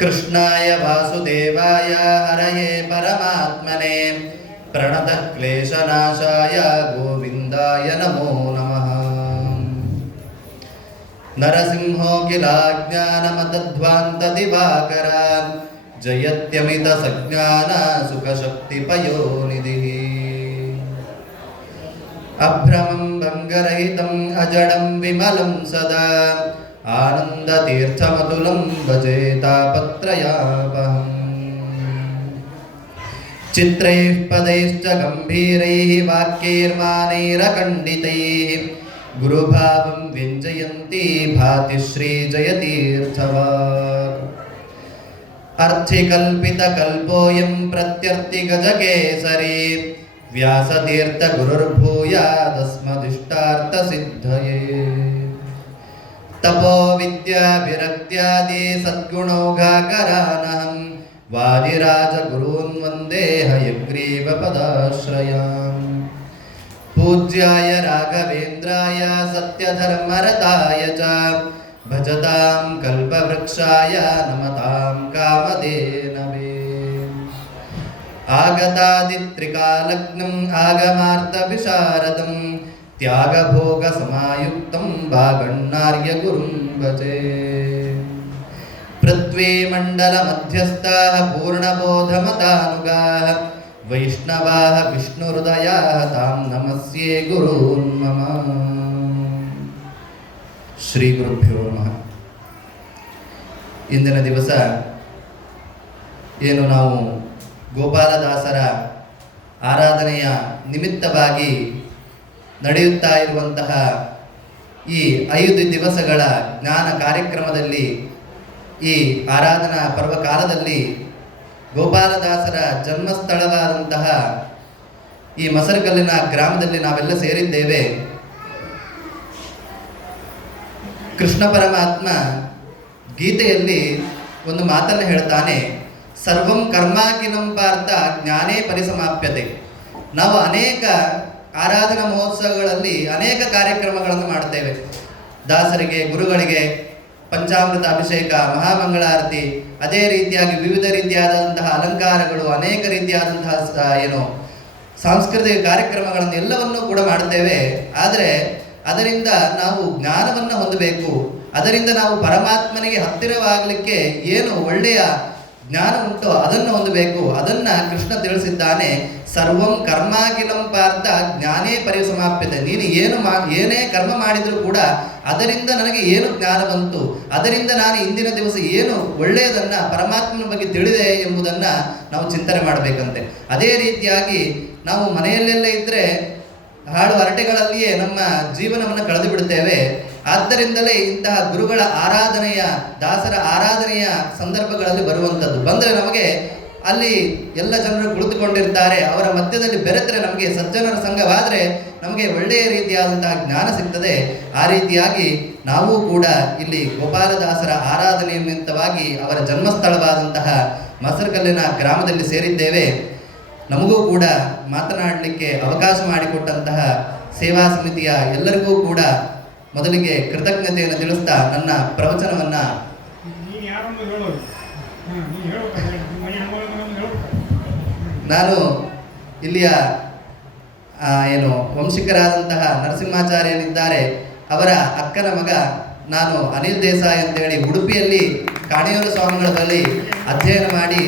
ಕೃಷ್ಣಾಯ ವಾಸುದೇವಾಯ ಹರಯೇ ಪರಮಾತ್ಮನೆ ಪ್ರಣತಕ್ಲೇಶನಾಶಾಯ ಗೋವಿಂದಾಯ ನಮೋ ನಮಃ. ನರಸಿಂಹೋಖಿಲಾಜ್ಞಾನಮತಧ್ವಾಂತದಿವಾಕರ ಜಯತ್ಯಮಿತ ಸಜ್ಞಾನ ಸುಖಶಕ್ತಿಪಯೋನಿಧಿಃ. ಅಭ್ರಮಂ ಭಂಗರಹಿತಂ ಅಜಡಂ ವಿಮಲಂ ಸದಾ ಆನಂದತೀರ್ಥಮತುಲಂ ಭಜೆ ತಾಪತ್ರಯಾಪಹಂ. ಚಿತ್ರೈಃ ಪದೈಶ್ಚ ಗಂಭೀರೈಃ ವಾಕ್ಯೈರ್ಮಾನೈರಖಂಡಿತೈಃ ಗುರುಭಾವಂ ವ್ಯಂಜಯಂತಿ ಭಾತಿ ಶ್ರೀ ಜಯತೀರ್ಥವಾಕ್. ಅರ್ಥಿಕಲ್ಪಿತಕಲ್ಪೋಯಂ ಪ್ರತ್ಯರ್ಥಿಗಜಕೇಸರಿ ವ್ಯಾಸತೀರ್ಥಗುರುರ್ಭೂಯಾದಸ್ಮದಿಷ್ಟಾರ್ಥಸಿದ್ಧಯೇ. ತಪೋ ವಿದ್ಯಾಭಿರಕ್ತ್ಯಾದಿ ಸದ್ಗುಣೌಘಾಕರಾನಹಂ ವಾದಿರಾಜಗುರೂನ್ ವಂದೇ ಹಯಗ್ರೀವಪದಾಶ್ರಯಾಂ. ಪೂಜ್ಯಾಯ ರಾಘವೇಂದ್ರಾಯ ಸತ್ಯಧರ್ಮರತಾಯ ಚ ಭಜತಾಂ ಕಲ್ಪವೃಕ್ಷಾಯ ನಮತಾಂ ಕಾಮಧೇನವೇ. ಆಗತಾದಿತ್ರಿಕಾಲಗ್ನಂ ಆಗಮಾರ್ಥವಿಶಾರದಂ ತ್ಯಾಗಭೋಗಸಮಾಯುಕ್ತಂ ವಾಗಣ್ಣಾರ್ಯಗುರುಂ ಭಜೆ. ಪೃಥ್ವೀ ಮಂಡಲಮಧ್ಯಸ್ಥಾಃ ಪೂರ್ಣಬೋಧಮತಾನುಗಾಃ ವೈಷ್ಣವಾಃ ವಿಷ್ಣುಹೃದಯಾಃ ತಾಂ ನಮಸ್ಯೆ ಗುರೂನ್ ಮಮ. ಶ್ರೀ ಗುರುಭ್ಯೋ ನಮಃ. ಇಂದಿನ ದಿವಸ ಏನು ನಾವು ಗೋಪಾಲದಾಸರ ಆರಾಧನೆಯ ನಿಮಿತ್ತವಾಗಿ ನಡೆಯುತ್ತಾ ಇರುವಂತಹ ಈ 5 ದಿವಸಗಳ ಜ್ಞಾನ ಕಾರ್ಯಕ್ರಮದಲ್ಲಿ, ಈ ಆರಾಧನಾ ಪರ್ವಕಾಲದಲ್ಲಿ ಗೋಪಾಲದಾಸರ ಜನ್ಮಸ್ಥಳವಾದಂತಹ ಈ ಮಸರಕಲ್ಲಿನ ಗ್ರಾಮದಲ್ಲಿ ನಾವೆಲ್ಲ ಸೇರಿದ್ದೇವೆ. ಕೃಷ್ಣ ಪರಮಾತ್ಮ ಗೀತೆಯಲ್ಲಿ ಒಂದು ಮಾತನ್ನು ಹೇಳ್ತಾನೆ, ಸರ್ವಂ ಕರ್ಮಾಕಿನಂ ಪಾರ್ಥ ಜ್ಞಾನೇ ಪರಿಸಮಾಪ್ಯತೆ. ನಾವು ಅನೇಕ ಆರಾಧನಾ ಮಹೋತ್ಸವಗಳಲ್ಲಿ ಅನೇಕ ಕಾರ್ಯಕ್ರಮಗಳನ್ನು ಮಾಡುತ್ತೇವೆ. ದಾಸರಿಗೆ, ಗುರುಗಳಿಗೆ ಪಂಚಾಮೃತ ಅಭಿಷೇಕ, ಮಹಾಮಂಗಳಾರತಿ, ಅದೇ ರೀತಿಯಾಗಿ ವಿವಿಧ ರೀತಿಯಾದಂತಹ ಅಲಂಕಾರಗಳು, ಅನೇಕ ರೀತಿಯಾದಂತಹ ಸಾಂಸ್ಕೃತಿಕ ಕಾರ್ಯಕ್ರಮಗಳನ್ನು ಎಲ್ಲವನ್ನೂ ಕೂಡ ಮಾಡುತ್ತೇವೆ. ಆದರೆ ಅದರಿಂದ ನಾವು ಜ್ಞಾನವನ್ನು ಹೊಂದಬೇಕು, ಅದರಿಂದ ನಾವು ಪರಮಾತ್ಮನಿಗೆ ಹತ್ತಿರವಾಗಲಿಕ್ಕೆ ಏನು ಒಳ್ಳೆಯ ಜ್ಞಾನ ಉಂಟೋ ಅದನ್ನು ಹೊಂದಬೇಕು. ಅದನ್ನು ಕೃಷ್ಣ ತಿಳಿಸಿದ್ದಾನೆ, ಸರ್ವಂ ಕರ್ಮಾಕಿಲಂ ಪಾರ್ಥ ಜ್ಞಾನೇ ಪರಿಸಮಾಪ್ಯತೆ. ನೀನು ಏನೇ ಕರ್ಮ ಮಾಡಿದರೂ ಕೂಡ ಅದರಿಂದ ನನಗೆ ಏನು ಜ್ಞಾನ ಬಂತು, ಅದರಿಂದ ನಾನು ಇಂದಿನ ದಿವಸ ಏನು ಒಳ್ಳೆಯದನ್ನು ಪರಮಾತ್ಮನ ಬಗ್ಗೆ ತಿಳಿದೆ ಎಂಬುದನ್ನು ನಾವು ಚಿಂತನೆ ಮಾಡಬೇಕಂತೆ. ಅದೇ ರೀತಿಯಾಗಿ ನಾವು ಮನೆಯಲ್ಲೆಲ್ಲ ಇದ್ದರೆ ಹಾಡು ಹರಟೆಗಳಲ್ಲಿಯೇ ನಮ್ಮ ಜೀವನವನ್ನು ಕಳೆದು ಬಿಡುತ್ತೇವೆ. ಆದ್ದರಿಂದಲೇ ಇಂತಹ ಗುರುಗಳ ಆರಾಧನೆಯ, ದಾಸರ ಆರಾಧನೆಯ ಸಂದರ್ಭಗಳಲ್ಲಿ ಬರುವಂಥದ್ದು ಬಂದರೆ ನಮಗೆ ಅಲ್ಲಿ ಎಲ್ಲ ಜನರು ಕುಳಿತುಕೊಂಡಿರ್ತಾರೆ, ಅವರ ಮಧ್ಯದಲ್ಲಿ ಬೆರೆತರೆ, ನಮಗೆ ಸಜ್ಜನರ ಸಂಘವಾದರೆ ನಮಗೆ ಒಳ್ಳೆಯ ರೀತಿಯಾದಂತಹ ಜ್ಞಾನ ಸಿಗ್ತದೆ. ಆ ರೀತಿಯಾಗಿ ನಾವು ಕೂಡ ಇಲ್ಲಿ ಗೋಪಾಲದಾಸರ ಆರಾಧನೆಯ ನಿಮಿತ್ತವಾಗಿ ಅವರ ಜನ್ಮಸ್ಥಳವಾದಂತಹ ಮಸರಕಲ್ಲಿನ ಗ್ರಾಮದಲ್ಲಿ ಸೇರಿದ್ದೇವೆ. ನಮಗೂ ಕೂಡ ಮಾತನಾಡಲಿಕ್ಕೆ ಅವಕಾಶ ಮಾಡಿಕೊಟ್ಟಂತಹ ಸೇವಾ ಸಮಿತಿಯ ಎಲ್ಲರಿಗೂ ಕೂಡ ಮೊದಲಿಗೆ ಕೃತಜ್ಞತೆಯನ್ನು ತಿಳಿಸ್ತಾ ನನ್ನ ಪ್ರವಚನವನ್ನು ನಾನು ಇಲ್ಲಿಯ ವಂಶಿಕರಾದಂತಹ ನರಸಿಂಹಾಚಾರ್ಯನಿದ್ದಾರೆ, ಅವರ ಅಕ್ಕನ ಮಗ ನಾನು ಅನಿಲ್ ದೇಸಾಯಿ ಅಂತೇಳಿ ಉಡುಪಿಯಲ್ಲಿ ಕಾಣಿಯೂರು ಸ್ವಾಮಿಗಳ ಬಳಿ ಅಧ್ಯಯನ ಮಾಡಿ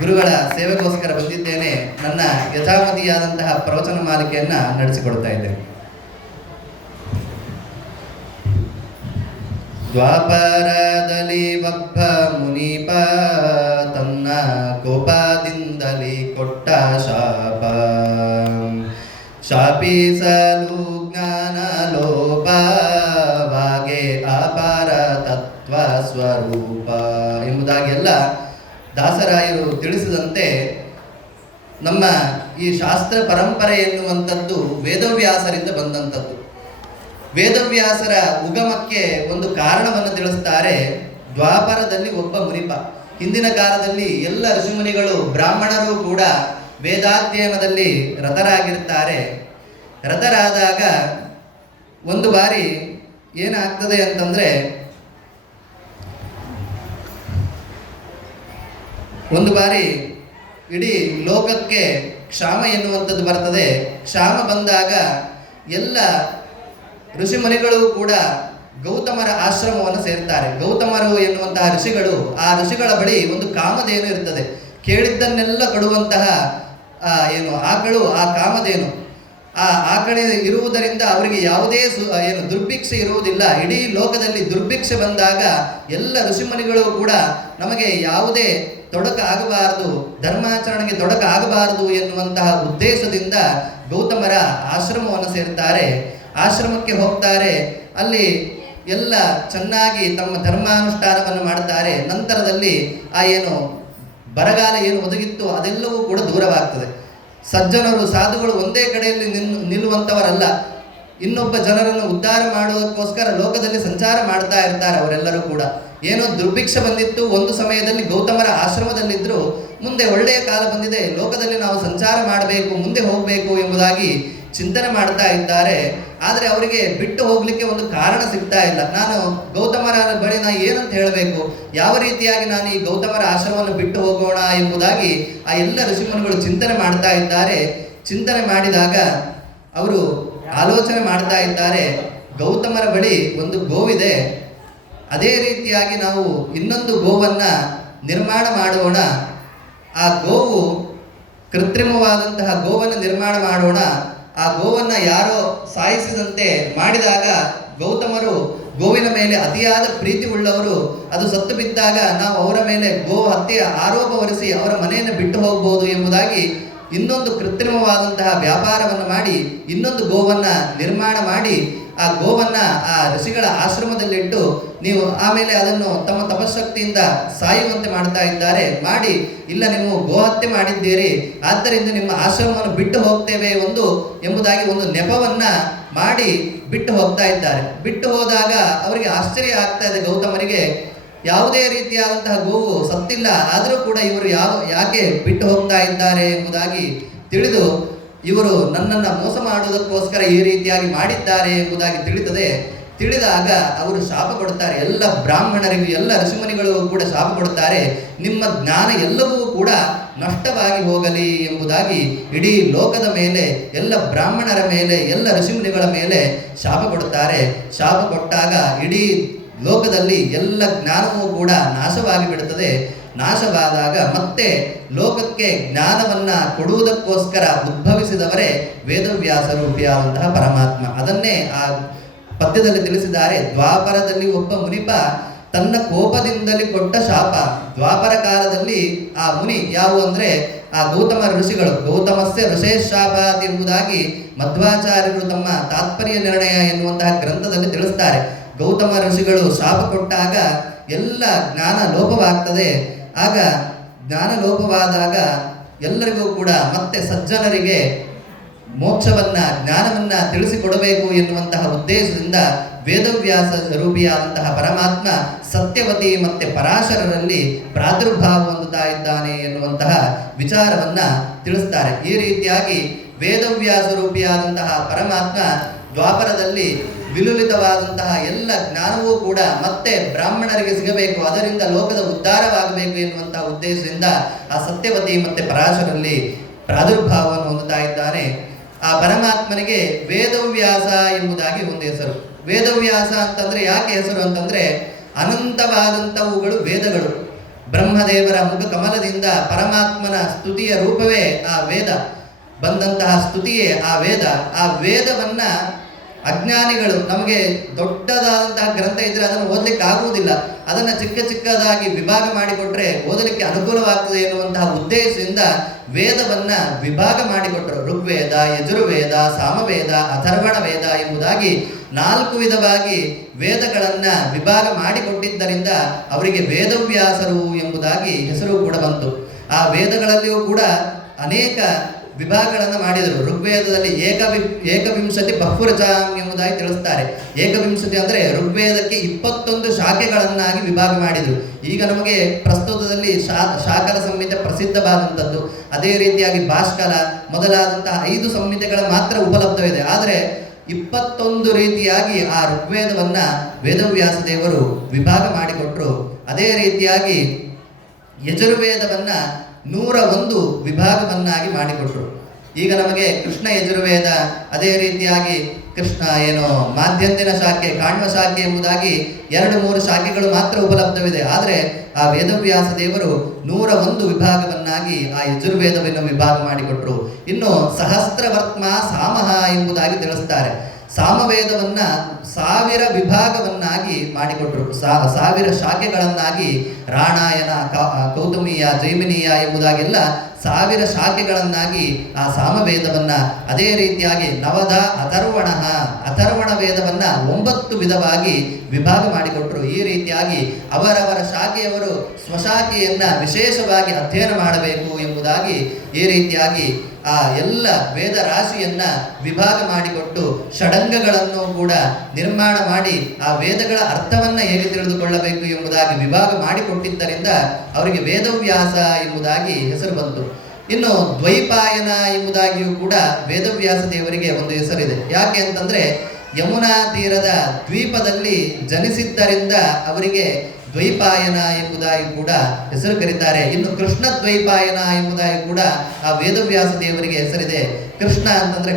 ಗುರುಗಳ ಸೇವೆಗೋಸ್ಕರ ಬಂದಿದ್ದೇನೆ. ನನ್ನ ಯಥಾಮತಿಯಾದಂತಹ ಪ್ರವಚನ ಮಾಲಿಕೆಯನ್ನು ನಡೆಸಿಕೊಡ್ತಾ ಇದ್ದೇನೆ. ದ್ವಾಪರದಲ್ಲಿ ಒಬ್ಬ ಮುನಿಪ ತನ್ನ ಕೋಪದಿಂದಲಿ ಕೊಟ್ಟ ಶಾಪಿಸಲು ಜ್ಞಾನ ಲೋಪವಾಗೆ ಅಪಾರ ತತ್ವ ಸ್ವರೂಪ ಎಂಬುದಾಗೆಲ್ಲ ದಾಸರಾಯರು ತಿಳಿಸಿದಂತೆ ನಮ್ಮ ಈ ಶಾಸ್ತ್ರ ಪರಂಪರೆ ಎನ್ನುವಂಥದ್ದು ವೇದವ್ಯಾಸರಿಂದ ಬಂದಂಥದ್ದು. ವೇದವ್ಯಾಸರ ಉಗಮಕ್ಕೆ ಒಂದು ಕಾರಣವನ್ನು ತಿಳಿಸ್ತಾರೆ. ದ್ವಾಪರದಲ್ಲಿ ಒಬ್ಬ ಮುನಿಪ. ಹಿಂದಿನ ಕಾಲದಲ್ಲಿ ಎಲ್ಲ ಋಷಿಮುನಿಗಳು, ಬ್ರಾಹ್ಮಣರು ಕೂಡ ವೇದಾಧ್ಯಯನದಲ್ಲಿ ರತರಾಗಿರ್ತಾರೆ. ರತರಾದಾಗ ಒಂದು ಬಾರಿ ಏನಾಗ್ತದೆ ಅಂತಂದರೆ, ಒಂದು ಬಾರಿ ಇಡೀ ಲೋಕಕ್ಕೆ ಕ್ಷಾಮ ಎನ್ನುವಂಥದ್ದು ಬರ್ತದೆ. ಕ್ಷಾಮ ಬಂದಾಗ ಎಲ್ಲ ಋಷಿಮುನಿಗಳು ಕೂಡ ಗೌತಮರ ಆಶ್ರಮವನ್ನು ಸೇರ್ತಾರೆ. ಗೌತಮರು ಎನ್ನುವಂತಹ ಋಷಿಗಳು, ಆ ಋಷಿಗಳ ಬಳಿ ಒಂದು ಕಾಮಧೇನು ಇರ್ತದೆ. ಕೇಳಿದ್ದನ್ನೆಲ್ಲ ಕೊಡುವಂತಹ ಆಕಳು ಆ ಕಾಮಧೇನು. ಆ ಆಕಳೆ ಇರುವುದರಿಂದ ಅವರಿಗೆ ಯಾವುದೇ ದುರ್ಭಿಕ್ಷೆ ಇರುವುದಿಲ್ಲ. ಇಡೀ ಲೋಕದಲ್ಲಿ ದುರ್ಭಿಕ್ಷೆ ಬಂದಾಗ ಎಲ್ಲ ಋಷಿಮುನಿಗಳು ಕೂಡ ನಮಗೆ ಯಾವುದೇ ತೊಡಕ ಆಗಬಾರದು, ಧರ್ಮಾಚರಣೆಗೆ ತೊಡಕ ಆಗಬಾರದು ಎನ್ನುವಂತಹ ಉದ್ದೇಶದಿಂದ ಗೌತಮರ ಆಶ್ರಮವನ್ನು ಸೇರ್ತಾರೆ. ಆಶ್ರಮಕ್ಕೆ ಹೋಗ್ತಾರೆ. ಅಲ್ಲಿ ಎಲ್ಲ ಚೆನ್ನಾಗಿ ತಮ್ಮ ಧರ್ಮಾನುಷ್ಠಾನವನ್ನು ಮಾಡ್ತಾರೆ. ನಂತರದಲ್ಲಿ ಆ ಬರಗಾಲ ಒದಗಿತ್ತು ಅದೆಲ್ಲವೂ ಕೂಡ ದೂರವಾಗ್ತದೆ. ಸಜ್ಜನರು ಸಾಧುಗಳು ಒಂದೇ ಕಡೆಯಲ್ಲಿ ನಿಲ್ಲುವಂಥವರಲ್ಲ. ಇನ್ನೊಬ್ಬ ಜನರನ್ನು ಉದ್ಧಾರ ಮಾಡುವುದಕ್ಕೋಸ್ಕರ ಲೋಕದಲ್ಲಿ ಸಂಚಾರ ಮಾಡ್ತಾ ಇರ್ತಾರೆ. ಅವರೆಲ್ಲರೂ ಕೂಡ ದುರ್ಭಿಕ್ಷೆ ಬಂದಿತ್ತು, ಒಂದು ಸಮಯದಲ್ಲಿ ಗೌತಮರ ಆಶ್ರಮದಲ್ಲಿದ್ದರು. ಮುಂದೆ ಒಳ್ಳೆಯ ಕಾಲ ಬಂದಿದೆ, ಲೋಕದಲ್ಲಿ ನಾವು ಸಂಚಾರ ಮಾಡಬೇಕು, ಮುಂದೆ ಹೋಗಬೇಕು ಎಂಬುದಾಗಿ ಚಿಂತನೆ ಮಾಡ್ತಾ ಇದ್ದಾರೆ. ಆದರೆ ಅವರಿಗೆ ಬಿಟ್ಟು ಹೋಗ್ಲಿಕ್ಕೆ ಒಂದು ಕಾರಣ ಸಿಗ್ತಾ ಇಲ್ಲ. ನಾನು ಗೌತಮರ ಬಳಿ ನಾನು ಏನಂತ ಹೇಳಬೇಕು, ಯಾವ ರೀತಿಯಾಗಿ ನಾನು ಈ ಗೌತಮರ ಆಶ್ರಮವನ್ನು ಬಿಟ್ಟು ಹೋಗೋಣ ಎಂಬುದಾಗಿ ಆ ಎಲ್ಲ ಋಷಿಮುನಿಗಳು ಚಿಂತನೆ ಮಾಡ್ತಾ ಇದ್ದಾರೆ. ಚಿಂತನೆ ಮಾಡಿದಾಗ ಅವರು ಆಲೋಚನೆ ಮಾಡ್ತಾ ಇದ್ದಾರೆ, ಗೌತಮರ ಬಳಿ ಒಂದು ಗೋವಿದೆ, ಅದೇ ರೀತಿಯಾಗಿ ನಾವು ಇನ್ನೊಂದು ಗೋವನ್ನು ನಿರ್ಮಾಣ ಮಾಡೋಣ. ಆ ಗೋವು ಕೃತ್ರಿಮವಾದಂತಹ ಗೋವನ್ನು ನಿರ್ಮಾಣ ಮಾಡೋಣ. ಆ ಗೋವನ್ನು ಯಾರೋ ಸಾಯಿಸಿದಂತೆ ಮಾಡಿದಾಗ ಗೌತಮರು ಗೋವಿನ ಮೇಲೆ ಅತಿಯಾದ ಪ್ರೀತಿ ಉಳ್ಳವರು, ಅದು ಸತ್ತು ಬಿದ್ದಾಗ ನಾವು ಅವರ ಮೇಲೆ ಗೋ ಹತ್ಯೆಯ ಆರೋಪ ಹೊರಿಸಿ ಅವರ ಮನೆಯನ್ನು ಬಿಟ್ಟು ಹೋಗಬಹುದು ಎಂಬುದಾಗಿ ಇನ್ನೊಂದು ಕೃತ್ರಿಮವಾದಂತಹ ವ್ಯಾಪಾರವನ್ನು ಮಾಡಿ ಇನ್ನೊಂದು ಗೋವನ್ನು ನಿರ್ಮಾಣ ಮಾಡಿ ಆ ಗೋವನ್ನು ಆ ಋಷಿಗಳ ಆಶ್ರಮದಲ್ಲಿಟ್ಟು ನೀವು ಆಮೇಲೆ ಅದನ್ನು ತಮ್ಮ ತಪಶಕ್ತಿಯಿಂದ ಸಾಯುವಂತೆ ಮಾಡ್ತಾ ಇದ್ದಾರೆ. ಮಾಡಿ ಇಲ್ಲ, ನೀವು ಗೋಹತ್ಯೆ ಮಾಡಿದ್ದೀರಿ, ಆದ್ದರಿಂದ ನಿಮ್ಮ ಆಶ್ರಮವನ್ನು ಬಿಟ್ಟು ಹೋಗ್ತೇವೆ ಎಂಬುದಾಗಿ ಒಂದು ನೆಪವನ್ನು ಮಾಡಿ ಬಿಟ್ಟು ಹೋಗ್ತಾ ಇದ್ದಾರೆ. ಬಿಟ್ಟು ಹೋದಾಗ ಅವರಿಗೆ ಆಶ್ಚರ್ಯ ಆಗ್ತಾ ಇದೆ. ಗೌತಮರಿಗೆ ಯಾವುದೇ ರೀತಿಯಾದಂತಹ ಗೋವು ಸತ್ತಿಲ್ಲ, ಆದರೂ ಕೂಡ ಇವರು ಯಾಕೆ ಬಿಟ್ಟು ಹೋಗ್ತಾ ಇದ್ದಾರೆ ಎಂಬುದಾಗಿ ತಿಳಿದು ಇವರು ನನ್ನನ್ನು ಮೋಸ ಮಾಡುವುದಕ್ಕೋಸ್ಕರ ಈ ರೀತಿಯಾಗಿ ಮಾಡಿದ್ದಾರೆ ಎಂಬುದಾಗಿ ತಿಳಿದಾಗ ಅವರು ಶಾಪ ಕೊಡ್ತಾರೆ. ಎಲ್ಲ ಬ್ರಾಹ್ಮಣರಿಗೂ ಎಲ್ಲ ಋಷಿಮುನಿಗಳು ಕೂಡ ಶಾಪ ಕೊಡ್ತಾರೆ, ನಿಮ್ಮ ಜ್ಞಾನ ಎಲ್ಲವೂ ಕೂಡ ನಷ್ಟವಾಗಿ ಹೋಗಲಿ ಎಂಬುದಾಗಿ ಇಡೀ ಲೋಕದ ಮೇಲೆ, ಎಲ್ಲ ಬ್ರಾಹ್ಮಣರ ಮೇಲೆ, ಎಲ್ಲ ಋಷಿಮುನಿಗಳ ಮೇಲೆ ಶಾಪ ಕೊಡುತ್ತಾರೆ. ಶಾಪ ಕೊಟ್ಟಾಗ ಇಡೀ ಲೋಕದಲ್ಲಿ ಎಲ್ಲ ಜ್ಞಾನವೂ ಕೂಡ ನಾಶವಾಗಿ ಬಿಡುತ್ತದೆ. ನಾಶವಾದಾಗ ಮತ್ತೆ ಲೋಕಕ್ಕೆ ಜ್ಞಾನವನ್ನ ಕೊಡುವುದಕ್ಕೋಸ್ಕರ ಉದ್ಭವಿಸಿದವರೇ ವೇದವ್ಯಾಸ ರೂಪಿಯಾದಂತಹ ಪರಮಾತ್ಮ. ಅದನ್ನೇ ಆ ಪದ್ಯದಲ್ಲಿ ತಿಳಿಸಿದ್ದಾರೆ. ದ್ವಾಪರದಲ್ಲಿ ಒಬ್ಬ ಮುನಿಪ ತನ್ನ ಕೋಪದಿಂದಲೇ ಕೊಟ್ಟ ಶಾಪ. ದ್ವಾಪರ ಕಾಲದಲ್ಲಿ ಆ ಮುನಿ ಯಾವುವು ಅಂದರೆ ಆ ಗೌತಮ ಋಷಿಗಳು. ಗೌತಮಸ್ಯ ಋಷೇಶಾಪಾತ್ ಎಂಬುದಾಗಿ ಮಧ್ವಾಚಾರ್ಯರು ತಮ್ಮ ತಾತ್ಪರ್ಯ ನಿರ್ಣಯ ಎನ್ನುವಂತಹ ಗ್ರಂಥದಲ್ಲಿ ತಿಳಿಸ್ತಾರೆ. ಗೌತಮ ಋಷಿಗಳು ಶಾಪ ಕೊಟ್ಟಾಗ ಎಲ್ಲ ಜ್ಞಾನ ಲೋಪವಾಗ್ತದೆ. ಆಗ ಜ್ಞಾನ ಲೋಪವಾದಾಗ ಎಲ್ಲರಿಗೂ ಕೂಡ ಮತ್ತೆ ಸಜ್ಜನರಿಗೆ ಮೋಕ್ಷವನ್ನ, ಜ್ಞಾನವನ್ನ ತಿಳಿಸಿಕೊಡಬೇಕು ಎನ್ನುವಂತಹ ಉದ್ದೇಶದಿಂದ ವೇದವ್ಯಾಸ ರೂಪಿಯಾದಂತಹ ಪರಮಾತ್ಮ ಸತ್ಯವತಿ ಮತ್ತೆ ಪರಾಶರರಲ್ಲಿ ಪ್ರಾದುರ್ಭಾವ ಹೊಂದುತ್ತಾ ಇದ್ದಾನೆ ಎನ್ನುವಂತಹ ವಿಚಾರವನ್ನ ತಿಳಿಸ್ತಾರೆ. ಈ ರೀತಿಯಾಗಿ ವೇದವ್ಯಾಸ ರೂಪಿಯಾದಂತಹ ಪರಮಾತ್ಮ ದ್ವಾಪರದಲ್ಲಿ ವಿಲುಲಿತವಾದಂತಹ ಎಲ್ಲ ಜ್ಞಾನವೂ ಕೂಡ ಮತ್ತೆ ಬ್ರಾಹ್ಮಣರಿಗೆ ಸಿಗಬೇಕು, ಅದರಿಂದ ಲೋಕದ ಉದ್ಧಾರವಾಗಬೇಕು ಎನ್ನುವಂತಹ ಉದ್ದೇಶದಿಂದ ಆ ಸತ್ಯವತಿ ಮತ್ತೆ ಪರಾಶರಲ್ಲಿ ಪ್ರಾದುರ್ಭಾವವನ್ನು ಹೊಂದುತ್ತಾ ಇದ್ದಾನೆ. ಆ ಪರಮಾತ್ಮನಿಗೆ ವೇದವ್ಯಾಸ ಎಂಬುದಾಗಿ ಒಂದು ಹೆಸರು. ವೇದವ್ಯಾಸ ಅಂತಂದ್ರೆ ಯಾಕೆ ಹೆಸರು ಅಂತಂದ್ರೆ, ಅನಂತವಾದಂಥವುಗಳು ವೇದಗಳು. ಬ್ರಹ್ಮದೇವರ ಮುಖ ಕಮಲದಿಂದ ಪರಮಾತ್ಮನ ಸ್ತುತಿಯ ರೂಪವೇ ಆ ವೇದ, ಬಂದಂತಹ ಸ್ತುತಿಯೇ ಆ ವೇದ. ಆ ವೇದವನ್ನ ಅಜ್ಞಾನಿಗಳು, ನಮಗೆ ದೊಡ್ಡದಾದಂತಹ ಗ್ರಂಥ ಇದ್ರೆ ಅದನ್ನು ಓದಲಿಕ್ಕೆ ಆಗುವುದಿಲ್ಲ, ಅದನ್ನು ಚಿಕ್ಕ ಚಿಕ್ಕದಾಗಿ ವಿಭಾಗ ಮಾಡಿಕೊಟ್ರೆ ಓದಲಿಕ್ಕೆ ಅನುಕೂಲವಾಗ್ತದೆ ಎನ್ನುವಂತಹ ಉದ್ದೇಶದಿಂದ ವೇದವನ್ನ ವಿಭಾಗ ಮಾಡಿಕೊಟ್ಟರು. ಋಗ್ವೇದ, ಯಜುರ್ವೇದ, ಸಾಮವೇದ, ಅಥರ್ವಣ ವೇದ ಎಂಬುದಾಗಿ 4 ವಿಧವಾಗಿ ವೇದಗಳನ್ನ ವಿಭಾಗ ಮಾಡಿಕೊಟ್ಟಿದ್ದರಿಂದ ಅವರಿಗೆ ವೇದವ್ಯಾಸರು ಎಂಬುದಾಗಿ ಹೆಸರು ಕೂಡ ಬಂತು. ಆ ವೇದಗಳಲ್ಲಿಯೂ ಕೂಡ ಅನೇಕ ವಿಭಾಗಗಳನ್ನು ಮಾಡಿದರು. ಋಗ್ವೇದದಲ್ಲಿ ಏಕವಿಂಶತಿ ಬಹುರಜಾಂ ಎಂಬುದಾಗಿ ತಿಳಿಸ್ತಾರೆ. ಏಕವಿಂಶತಿ ಅಂದರೆ ಋಗ್ವೇದಕ್ಕೆ 21 ಶಾಖೆಗಳನ್ನಾಗಿ ವಿಭಾಗ ಮಾಡಿದರು. ಈಗ ನಮಗೆ ಪ್ರಸ್ತುತದಲ್ಲಿ ಶಾಕಲ ಸಂಹಿತೆ ಪ್ರಸಿದ್ಧವಾದಂಥದ್ದು, ಅದೇ ರೀತಿಯಾಗಿ ಭಾಷ್ಕಲ ಮೊದಲಾದಂತಹ 5 ಸಂಹಿತೆಗಳ ಮಾತ್ರ ಉಪಲಬ್ಧವಿದೆ. ಆದರೆ 21 ರೀತಿಯಾಗಿ ಆ ಋಗ್ವೇದವನ್ನ ವೇದವ್ಯಾಸ ದೇವರು ವಿಭಾಗ ಮಾಡಿಕೊಟ್ರು. ಅದೇ ರೀತಿಯಾಗಿ ಯಜುರ್ವೇದವನ್ನ 101 ವಿಭಾಗವನ್ನಾಗಿ ಮಾಡಿಕೊಟ್ರು. ಈಗ ನಮಗೆ ಕೃಷ್ಣ ಯಜುರ್ವೇದ, ಅದೇ ರೀತಿಯಾಗಿ ಕೃಷ್ಣ ಮಾಧ್ಯಂದಿನ ಶಾಖೆ, ಕಾಣ್ವ ಶಾಖೆ ಎಂಬುದಾಗಿ 2-3 ಶಾಖೆಗಳು ಮಾತ್ರ ಉಪಲಬ್ಧವಿದೆ. ಆದರೆ ಆ ವೇದವ್ಯಾಸ ದೇವರು 101 ವಿಭಾಗವನ್ನಾಗಿ ಆ ಯಜುರ್ವೇದವನ್ನು ವಿಭಾಗ ಮಾಡಿಕೊಟ್ರು. ಇನ್ನು ಸಹಸ್ರವರ್ತ್ಮ ಸಾಮಹ ಎಂಬುದಾಗಿ ತಿಳಿಸ್ತಾರೆ. ಸಾಮವೇದವನ್ನ 1000 ವಿಭಾಗವನ್ನಾಗಿ ಮಾಡಿಕೊಟ್ರು. 1000 ಶಾಖೆಗಳನ್ನಾಗಿ ರಾಣಾಯನ, ಕೌತುಮೀಯ, ಜೈಮಿನೀಯ ಎಂಬುದಾಗೆಲ್ಲ 1000 ಶಾಖೆಗಳನ್ನಾಗಿ ಆ ಸಾಮವೇದವನ್ನ, ಅದೇ ರೀತಿಯಾಗಿ ನವದ ಅಥರ್ವಣ ವೇದವನ್ನ 9 ವಿಧವಾಗಿ ವಿಭಾಗ ಮಾಡಿಕೊಟ್ರು. ಈ ರೀತಿಯಾಗಿ ಅವರವರ ಶಾಖೆಯವರು ಸ್ವಶಾಖೆಯನ್ನ ವಿಶೇಷವಾಗಿ ಅಧ್ಯಯನ ಮಾಡಬೇಕು ಎಂಬುದಾಗಿ ಈ ರೀತಿಯಾಗಿ ಆ ಎಲ್ಲ ವೇದ ರಾಶಿಯನ್ನ ವಿಭಾಗ ಮಾಡಿಕೊಟ್ಟು ಷಡಂಗಗಳನ್ನು ಕೂಡ ನಿರ್ಮಾಣ ಮಾಡಿ ಆ ವೇದಗಳ ಅರ್ಥವನ್ನ ಹೇಗೆ ತಿಳಿದುಕೊಳ್ಳಬೇಕು ಎಂಬುದಾಗಿ ವಿಭಾಗ ಮಾಡಿಕೊಟ್ಟಿದ್ದರಿಂದ ಅವರಿಗೆ ವೇದವ್ಯಾಸ ಎಂಬುದಾಗಿ ಹೆಸರು ಬಂತು. ಇನ್ನು ದ್ವೈಪಾಯನ ಎಂಬುದಾಗಿಯೂ ಕೂಡ ವೇದವ್ಯಾಸ ದೇವರಿಗೆ ಒಂದು ಹೆಸರಿದೆ. ಯಾಕೆ ಅಂತಂದ್ರೆ ಯಮುನಾ ತೀರದ ದ್ವೀಪದಲ್ಲಿ ಜನಿಸಿದ್ದರಿಂದ ಅವರಿಗೆ ದ್ವೈಪಾಯನ ಎಂಬುದಾಗಿ ಕೂಡ ಹೆಸರು ಕರೀತಾರೆ. ಇನ್ನು ಕೃಷ್ಣ ದ್ವೈಪಾಯನ ಎಂಬುದಾಗಿ ಕೂಡ ಆ ವೇದವ್ಯಾಸ ದೇವರಿಗೆ ಹೆಸರಿದೆ. ಕೃಷ್ಣ ಅಂತಂದ್ರೆ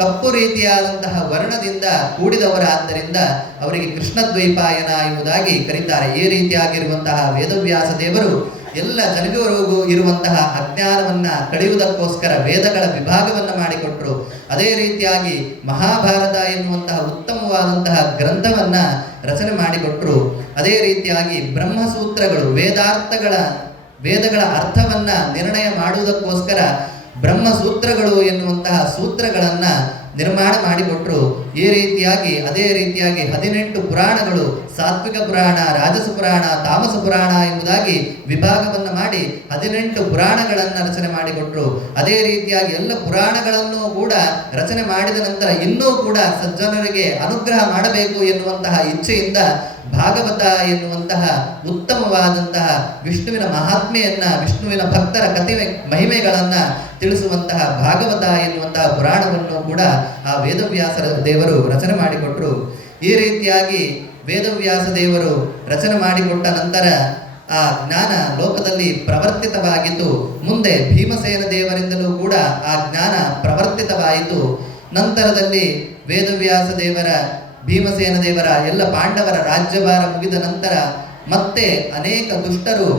ಕಪ್ಪು ರೀತಿಯಾದಂತಹ ವರ್ಣದಿಂದ ಕೂಡಿದವರಾದ್ದರಿಂದ ಅವರಿಗೆ ಕೃಷ್ಣ ದ್ವೈಪಾಯನ ಎಂಬುದಾಗಿ ಕರೀತಾರೆ. ಈ ರೀತಿಯಾಗಿರುವಂತಹ ವೇದವ್ಯಾಸ ದೇವರು ಎಲ್ಲ ಜನರಿಗೂ ಇರುವಂತಹ ಅಜ್ಞಾನವನ್ನ ಕಳೆಯುವುದಕ್ಕೋಸ್ಕರ ವೇದಗಳ ವಿಭಾಗವನ್ನ ಮಾಡಿಕೊಟ್ರು. ಅದೇ ರೀತಿಯಾಗಿ ಮಹಾಭಾರತ ಎನ್ನುವಂತಹ ಉತ್ತಮವಾದಂತಹ ಗ್ರಂಥವನ್ನ ರಚನೆ ಮಾಡಿಕೊಟ್ರು. ಅದೇ ರೀತಿಯಾಗಿ ಬ್ರಹ್ಮಸೂತ್ರಗಳು, ವೇದಗಳ ಅರ್ಥವನ್ನ ನಿರ್ಣಯ ಮಾಡುವುದಕ್ಕೋಸ್ಕರ ಬ್ರಹ್ಮಸೂತ್ರಗಳು ಎನ್ನುವಂತಹ ಸೂತ್ರಗಳನ್ನ ನಿರ್ಮಾಣ ಮಾಡಿಕೊಟ್ರು. ಈ ರೀತಿಯಾಗಿ ಅದೇ ರೀತಿಯಾಗಿ 18 ಪುರಾಣಗಳು, ಸಾತ್ವಿಕ ಪುರಾಣ, ರಾಜಸ ಪುರಾಣ, ತಾಮಸ ಪುರಾಣ ಎಂಬುದಾಗಿ ವಿಭಾಗವನ್ನು ಮಾಡಿ 18 ಪುರಾಣಗಳನ್ನು ರಚನೆ ಮಾಡಿಕೊಟ್ರು. ಅದೇ ರೀತಿಯಾಗಿ ಎಲ್ಲ ಪುರಾಣಗಳನ್ನು ಕೂಡ ರಚನೆ ಮಾಡಿದ ನಂತರ ಇನ್ನೂ ಕೂಡ ಸಜ್ಜನರಿಗೆ ಅನುಗ್ರಹ ಮಾಡಬೇಕು ಎನ್ನುವಂತಹ ಇಚ್ಛೆಯಿಂದ ಭಾಗವತ ಎನ್ನುವಂತಹ ಉತ್ತಮವಾದಂತಹ ವಿಷ್ಣುವಿನ ಮಹಾತ್ಮೆಯನ್ನ, ವಿಷ್ಣುವಿನ ಭಕ್ತರ ಕಥೆ ಮಹಿಮೆಗಳನ್ನ ತಿಳಿಸುವಂತಹ ಭಾಗವತ ಎನ್ನುವಂತಹ ಪುರಾಣವನ್ನು ಕೂಡ ಆ ವೇದವ್ಯಾಸ ದೇವರು ರಚನೆ ಮಾಡಿಕೊಟ್ರು. ಈ ರೀತಿಯಾಗಿ ವೇದವ್ಯಾಸ ದೇವರು ರಚನೆ ಮಾಡಿಕೊಟ್ಟ ನಂತರ ಆ ಜ್ಞಾನ ಲೋಕದಲ್ಲಿ ಪ್ರವರ್ತಿತವಾಗಿದ್ದು, ಮುಂದೆ ಭೀಮಸೇನ ದೇವರಿಂದಲೂ ಕೂಡ ಆ ಜ್ಞಾನ ಪ್ರವರ್ತಿತವಾಯಿತು. ನಂತರದಲ್ಲಿ ವೇದವ್ಯಾಸ ದೇವರ, ಭೀಮಸೇನ ದೇವರ ಎಲ್ಲ ಪಾಂಡವರ ರಾಜ್ಯಭಾರ ಮುಗಿದ ನಂತರ ಮತ್ತೆ ಅನೇಕ ದುಷ್ಟರು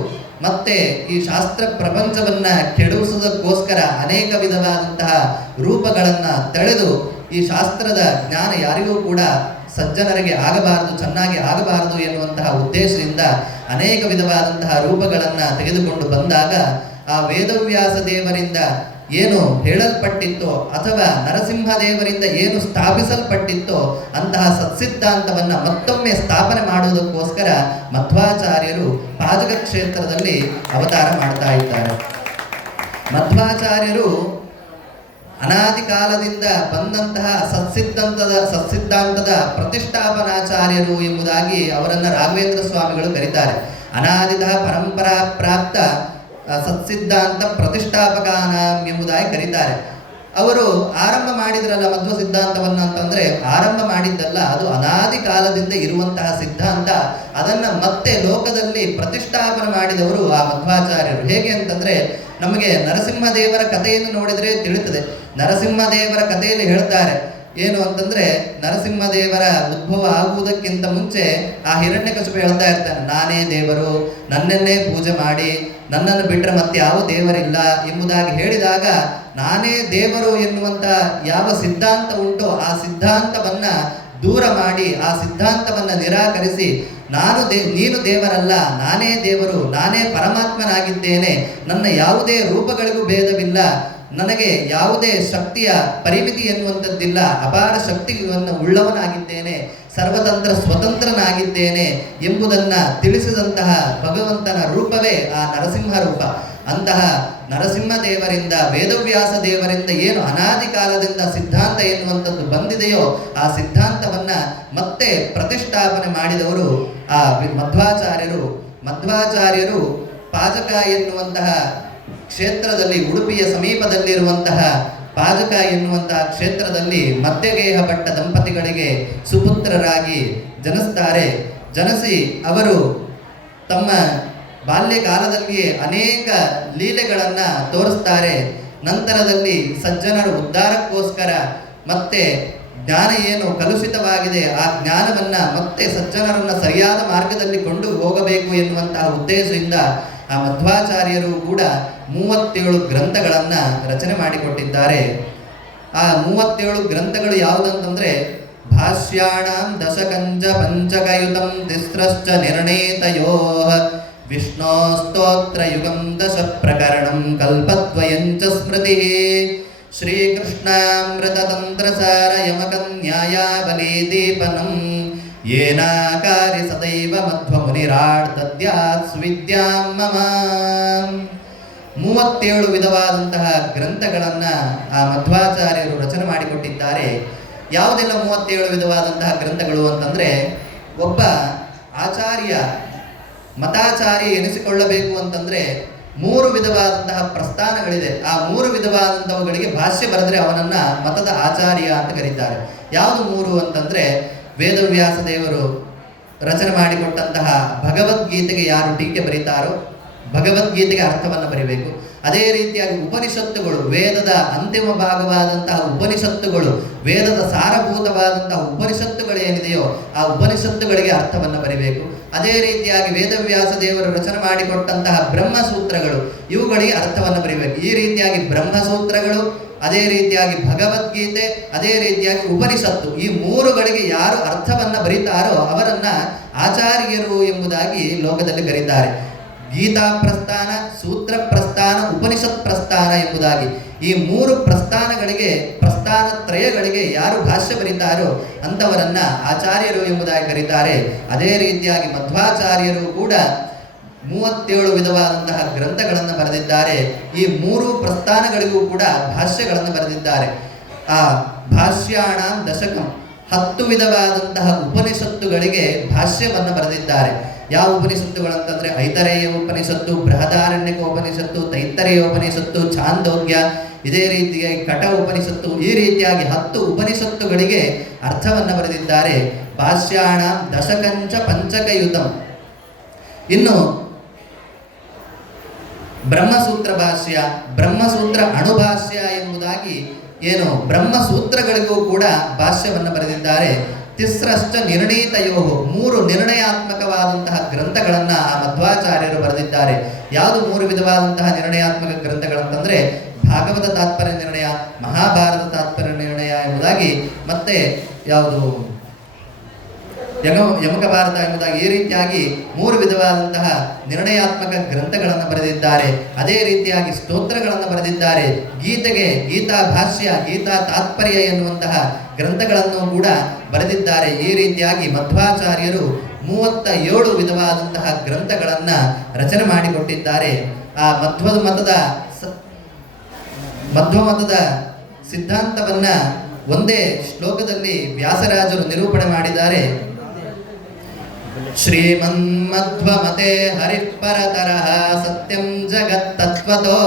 ಮತ್ತೆ ಈ ಶಾಸ್ತ್ರ ಪ್ರಪಂಚವನ್ನ ಕೆಡಿಸುವುದಕ್ಕೋಸ್ಕರ ಅನೇಕ ವಿಧವಾದಂತಹ ರೂಪಗಳನ್ನ ತಳೆದು ಈ ಶಾಸ್ತ್ರದ ಜ್ಞಾನ ಯಾರಿಗೂ ಕೂಡ ಸಜ್ಜನರಿಗೆ ಆಗಬಾರದು, ಚೆನ್ನಾಗಿ ಆಗಬಾರದು ಎನ್ನುವಂತಹ ಉದ್ದೇಶದಿಂದ ಅನೇಕ ವಿಧವಾದಂತಹ ರೂಪಗಳನ್ನ ತೆಗೆದುಕೊಂಡು ಬಂದಾಗ ಆ ವೇದವ್ಯಾಸ ದೇವರಿಂದ ಏನು ಹೇಳಲ್ಪಟ್ಟಿತ್ತೋ ಅಥವಾ ನರಸಿಂಹದೇವರಿಂದ ಏನು ಸ್ಥಾಪಿಸಲ್ಪಟ್ಟಿತ್ತೋ ಅಂತಹ ಸತ್ಸಿದ್ಧಾಂತವನ್ನ ಮತ್ತೊಮ್ಮೆ ಸ್ಥಾಪನೆ ಮಾಡುವುದಕ್ಕೋಸ್ಕರ ಮಧ್ವಾಚಾರ್ಯರು ಪಾಜಕ ಕ್ಷೇತ್ರದಲ್ಲಿ ಅವತಾರ ಮಾಡ್ತಾ ಇದ್ದಾರೆ. ಮಧ್ವಾಚಾರ್ಯರು ಅನಾದಿ ಕಾಲದಿಂದ ಬಂದಂತಹ ಸತ್ಸಿದ್ಧಾಂತದ ಪ್ರತಿಷ್ಠಾಪನಾಚಾರ್ಯರು ಎಂಬುದಾಗಿ ಅವರನ್ನ ರಾಘವೇಂದ್ರ ಸ್ವಾಮಿಗಳು ಕರೀತಾರೆ. ಅನಾದಿದ ಪರಂಪರಾ ಪ್ರಾಪ್ತ ಸತ್ಸಿದ್ಧಾಂತ ಪ್ರತಿಷ್ಠಾಪಕಾನ ಎಂಬುದಾಗಿ ಕರೀತಾರೆ. ಅವರು ಆರಂಭ ಮಾಡಿದ್ರಲ್ಲ ಮಧ್ವ ಸಿದ್ಧಾಂತವನ್ನ ಅಂತಂದ್ರೆ, ಆರಂಭ ಮಾಡಿದ್ದಲ್ಲ, ಅದು ಅನಾದಿ ಕಾಲದಿಂದ ಇರುವಂತಹ ಸಿದ್ಧಾಂತ. ಅದನ್ನ ಮತ್ತೆ ಲೋಕದಲ್ಲಿ ಪ್ರತಿಷ್ಠಾಪನೆ ಮಾಡಿದವರು ಆ ಮಧ್ವಾಚಾರ್ಯರು. ಹೇಗೆ ಅಂತಂದ್ರೆ, ನಮಗೆ ನರಸಿಂಹದೇವರ ಕಥೆಯನ್ನು ನೋಡಿದ್ರೆ ತಿಳಿತದೆ. ನರಸಿಂಹದೇವರ ಕಥೆಯಲ್ಲಿ ಹೇಳ್ತಾರೆ ಏನು ಅಂತಂದ್ರೆ, ನರಸಿಂಹದೇವರ ಉದ್ಭವ ಆಗುವುದಕ್ಕಿಂತ ಮುಂಚೆ ಆ ಹಿರಣ್ಯಕಶಿಪು ಹೇಳ್ತಾ ಇರ್ತಾನೆ, ನಾನೇ ದೇವರು, ನನ್ನನ್ನೇ ಪೂಜೆ ಮಾಡಿ, ನನ್ನನ್ನು ಬಿಟ್ಟರೆ ಮತ್ತೆ ಯಾವ ದೇವರಿಲ್ಲ ಎಂಬುದಾಗಿ ಹೇಳಿದಾಗ, ನಾನೇ ದೇವರು ಎನ್ನುವಂತ ಯಾವ ಸಿದ್ಧಾಂತ ಉಂಟೋ ಆ ಸಿದ್ಧಾಂತವನ್ನ ದೂರ ಮಾಡಿ, ಆ ಸಿದ್ಧಾಂತವನ್ನ ನಿರಾಕರಿಸಿ, ನೀನು ದೇವರಲ್ಲ, ನಾನೇ ದೇವರು, ನಾನೇ ಪರಮಾತ್ಮನಾಗಿದ್ದೇನೆ, ನನ್ನ ಯಾವುದೇ ರೂಪಗಳಿಗೂ ಭೇದವಿಲ್ಲ, ನನಗೆ ಯಾವುದೇ ಶಕ್ತಿಯ ಪರಿಮಿತಿ ಎನ್ನುವಂಥದ್ದಿಲ್ಲ, ಅಪಾರ ಶಕ್ತಿಯನ್ನು ಉಳ್ಳವನಾಗಿದ್ದೇನೆ, ಸರ್ವತಂತ್ರ ಸ್ವತಂತ್ರನಾಗಿದ್ದೇನೆ ಎಂಬುದನ್ನ ತಿಳಿಸಿದಂತಹ ಭಗವಂತನ ರೂಪವೇ ಆ ನರಸಿಂಹ ರೂಪ. ಅಂತಹ ನರಸಿಂಹ ದೇವರಿಂದ, ವೇದವ್ಯಾಸ ದೇವರಿಂದ ಏನು ಅನಾದಿ ಕಾಲದಿಂದ ಸಿದ್ಧಾಂತ ಎನ್ನುವಂಥದ್ದು ಬಂದಿದೆಯೋ ಆ ಸಿದ್ಧಾಂತವನ್ನ ಮತ್ತೆ ಪ್ರತಿಷ್ಠಾಪನೆ ಮಾಡಿದವರು ಆ ಮಧ್ವಾಚಾರ್ಯರು. ಮಧ್ವಾಚಾರ್ಯರು ಪಾಜಕ ಎನ್ನುವಂತಹ ಕ್ಷೇತ್ರದಲ್ಲಿ, ಉಡುಪಿಯ ಸಮೀಪದಲ್ಲಿರುವಂತಹ ಪಾಜಕ ಎನ್ನುವಂತಹ ಕ್ಷೇತ್ರದಲ್ಲಿ ಮಧ್ಯಗೇಹ ಭಟ್ಟ ದಂಪತಿಗಳಿಗೆ ಸುಪುತ್ರರಾಗಿ ಜನಿಸ್ತಾರೆ. ಜನಿಸಿ ಅವರು ತಮ್ಮ ಬಾಲ್ಯಕಾಲದಲ್ಲಿಯೇ ಅನೇಕ ಲೀಲೆಗಳನ್ನು ತೋರಿಸ್ತಾರೆ. ನಂತರದಲ್ಲಿ ಸಜ್ಜನರ ಉದ್ಧಾರಕ್ಕೋಸ್ಕರ ಮತ್ತೆ ಜ್ಞಾನ ಏನು ಕಲುಷಿತವಾಗಿದೆ ಆ ಜ್ಞಾನವನ್ನು ಮತ್ತೆ ಸಜ್ಜನರನ್ನು ಸರಿಯಾದ ಮಾರ್ಗದಲ್ಲಿ ಕೊಂಡು ಹೋಗಬೇಕು ಎನ್ನುವಂತಹ ಉದ್ದೇಶದಿಂದ ಆ ಮಧ್ವಾಚಾರ್ಯರು ಕೂಡ 37 ಗ್ರಂಥಗಳನ್ನು ರಚನೆ ಮಾಡಿಕೊಟ್ಟಿದ್ದಾರೆ. ಆ 37 ಗ್ರಂಥಗಳು ಯಾವುದಂತಂದರೆ ಭಾಷ್ಯಾಣಾಂ ದಶಕಂಚ ಪಂಚಕಯುತಂ ತಿಸ್ರಶ್ಚ ನಿರ್ಣೇತಯೋ ವಿಷ್ಣೋ ಸ್ತೋತ್ರ ಯುಗಂ ದಶ ಪ್ರಕರಣಂ ಕಲ್ಪದ್ವಯಂಚ ಸ್ಮೃತಿ ಶ್ರೀಕೃಷ್ಣಾಮೃತತಂತ್ರಸಾರ ಯಮಕನ್ಯಾಯಾಬಲಿ ದೀಪನಂ ಯೇನಾಕಾರಿ ಸದೈವ ಮಧ್ವಮುನಿರಾಡ್ ತದ್ಯಾತ್ ಸುವಿದ್ಯಾಂ ಮಮ. 37 ವಿಧವಾದಂತಹ ಗ್ರಂಥಗಳನ್ನು ಆ ಮಧ್ವಾಚಾರ್ಯರು ರಚನೆ ಮಾಡಿಕೊಟ್ಟಿದ್ದಾರೆ. ಯಾವುದೆಲ್ಲ 37 ವಿಧವಾದಂತಹ ಗ್ರಂಥಗಳು ಅಂತಂದರೆ, ಒಬ್ಬ ಆಚಾರ್ಯ ಮತಾಚಾರ್ಯ ಎನಿಸಿಕೊಳ್ಳಬೇಕು ಅಂತಂದರೆ 3 ವಿಧವಾದಂತಹ ಪ್ರಸ್ಥಾನಗಳಿದೆ. ಆ 3 ವಿಧವಾದಂಥವುಗಳಿಗೆ ಭಾಷ್ಯ ಬರೆದರೆ ಅವನನ್ನು ಮತದ ಆಚಾರ್ಯ ಅಂತ ಕರೀತಾರೆ. ಯಾವುದು 3 ಅಂತಂದರೆ, ವೇದವ್ಯಾಸ ದೇವರು ರಚನೆ ಮಾಡಿಕೊಟ್ಟಂತಹ ಭಗವದ್ಗೀತೆಗೆ ಯಾರು ಟೀಕೆ ಬರೀತಾರೋ ಭಗವದ್ಗೀತೆಗೆ ಅರ್ಥವನ್ನು ಬರೀಬೇಕು. ಅದೇ ರೀತಿಯಾಗಿ ಉಪನಿಷತ್ತುಗಳು, ವೇದದ ಅಂತಿಮ ಭಾಗವಾದಂತಹ ಉಪನಿಷತ್ತುಗಳು, ವೇದದ ಸಾರಭೂತವಾದಂತಹ ಉಪನಿಷತ್ತುಗಳು ಏನಿದೆಯೋ ಆ ಉಪನಿಷತ್ತುಗಳಿಗೆ ಅರ್ಥವನ್ನು ಬರೀಬೇಕು. ಅದೇ ರೀತಿಯಾಗಿ ವೇದವ್ಯಾಸ ದೇವರು ರಚನೆ ಮಾಡಿಕೊಟ್ಟಂತಹ ಬ್ರಹ್ಮಸೂತ್ರಗಳು, ಇವುಗಳಿಗೆ ಅರ್ಥವನ್ನು ಬರೀಬೇಕು. ಈ ರೀತಿಯಾಗಿ ಬ್ರಹ್ಮಸೂತ್ರಗಳು, ಅದೇ ರೀತಿಯಾಗಿ ಭಗವದ್ಗೀತೆ, ಅದೇ ರೀತಿಯಾಗಿ ಉಪನಿಷತ್ತು, ಈ 3ಗಳಿಗೆ ಯಾರು ಅರ್ಥವನ್ನು ಬರೀತಾರೋ ಅವರನ್ನು ಆಚಾರ್ಯರು ಎಂಬುದಾಗಿ ಲೋಕದಲ್ಲಿ ಕರೀತಾರೆ. ಗೀತಾ ಪ್ರಸ್ಥಾನ, ಸೂತ್ರ ಪ್ರಸ್ಥಾನ, ಉಪನಿಷತ್ ಪ್ರಸ್ಥಾನ ಎಂಬುದಾಗಿ ಈ 3 ಪ್ರಸ್ಥಾನಗಳಿಗೆ, ಪ್ರಸ್ಥಾನ ತ್ರಯಗಳಿಗೆ ಯಾರು ಭಾಷ್ಯ ಬರೀತಾರೋ ಅಂಥವರನ್ನ ಆಚಾರ್ಯರು ಎಂಬುದಾಗಿ ಕರೀತಾರೆ. ಅದೇ ರೀತಿಯಾಗಿ ಮಧ್ವಾಚಾರ್ಯರು ಕೂಡ 37 ವಿಧವಾದಂತಹ ಗ್ರಂಥಗಳನ್ನು ಬರೆದಿದ್ದಾರೆ. ಈ 3 ಪ್ರಸ್ಥಾನಗಳಿಗೂ ಕೂಡ ಭಾಷ್ಯಗಳನ್ನು ಬರೆದಿದ್ದಾರೆ. ಆ ಭಾಷ್ಯಾಣ ದಶಕಂ 10 ವಿಧವಾದಂತಹ ಉಪನಿಷತ್ತುಗಳಿಗೆ ಭಾಷ್ಯವನ್ನು ಬರೆದಿದ್ದಾರೆ. ಯಾವ ಉಪನಿಷತ್ತುಗಳಂತಂದರೆ ಐತರೇಯ ಉಪನಿಷತ್ತು, ಬೃಹದಾರಣ್ಯಕ ಉಪನಿಷತ್ತು, ತೈತ್ತರೇಯ ಉಪನಿಷತ್ತು, ಛಾಂದೋಗ್ಯ, ಇದೇ ರೀತಿಯಾಗಿ ಕಟ ಉಪನಿಷತ್ತು, ಈ ರೀತಿಯಾಗಿ 10 ಉಪನಿಷತ್ತುಗಳಿಗೆ ಅರ್ಥವನ್ನು ಬರೆದಿದ್ದಾರೆ. ಭಾಷ್ಯಾಣ ದಶಕಂಚ ಪಂಚಕಯುತಂ. ಇನ್ನು ಬ್ರಹ್ಮಸೂತ್ರ ಭಾಷ್ಯ, ಬ್ರಹ್ಮಸೂತ್ರ ಅಣುಭಾಷ್ಯ ಎಂಬುದಾಗಿ ಏನು ಬ್ರಹ್ಮಸೂತ್ರಗಳಿಗೂ ಕೂಡ ಭಾಷ್ಯವನ್ನು ಬರೆದಿದ್ದಾರೆ. ತಿಸ್ರಶ್ಚ ನಿರ್ಣೀತಯೋ, 3 ನಿರ್ಣಯಾತ್ಮಕವಾದಂತಹ ಗ್ರಂಥಗಳನ್ನು ಆ ಮಧ್ವಾಚಾರ್ಯರು ಬರೆದಿದ್ದಾರೆ. ಯಾವುದು 3 ವಿಧವಾದಂತಹ ನಿರ್ಣಯಾತ್ಮಕ ಗ್ರಂಥಗಳಂತಂದರೆ ಭಾಗವತ ತಾತ್ಪರ್ಯ ನಿರ್ಣಯ, ಮಹಾಭಾರತ ತಾತ್ಪರ್ಯ ನಿರ್ಣಯ ಎಂಬುದಾಗಿ, ಮತ್ತೆ ಯಾವುದು ಯಮಕ ಭಾರತ ಎಂಬುದಾಗಿ, ಈ ರೀತಿಯಾಗಿ 3 ವಿಧವಾದಂತಹ ನಿರ್ಣಯಾತ್ಮಕ ಗ್ರಂಥಗಳನ್ನು ಬರೆದಿದ್ದಾರೆ. ಅದೇ ರೀತಿಯಾಗಿ ಸ್ತೋತ್ರಗಳನ್ನು ಬರೆದಿದ್ದಾರೆ. ಗೀತೆಗೆ ಗೀತಾ ಭಾಷ್ಯ, ಗೀತಾ ತಾತ್ಪರ್ಯ ಎನ್ನುವಂತಹ ಗ್ರಂಥಗಳನ್ನು ಕೂಡ ಬರೆದಿದ್ದಾರೆ. ಈ ರೀತಿಯಾಗಿ ಮಧ್ವಾಚಾರ್ಯರು 37 ವಿಧವಾದಂತಹ ಗ್ರಂಥಗಳನ್ನು ರಚನೆ ಮಾಡಿಕೊಟ್ಟಿದ್ದಾರೆ. ಆ ಮಧ್ವ ಮತದ ಸಿದ್ಧಾಂತವನ್ನು ಒಂದೇ ಶ್ಲೋಕದಲ್ಲಿ ವ್ಯಾಸರಾಜರು ನಿರೂಪಣೆ ಮಾಡಿದ್ದಾರೆ. ಶ್ರೀಮನ್ಮಧ್ವಮತೆ ಹರಿಪರತರಃ ಸತ್ಯಂ ಜಗತ್ತತ್ವತೋ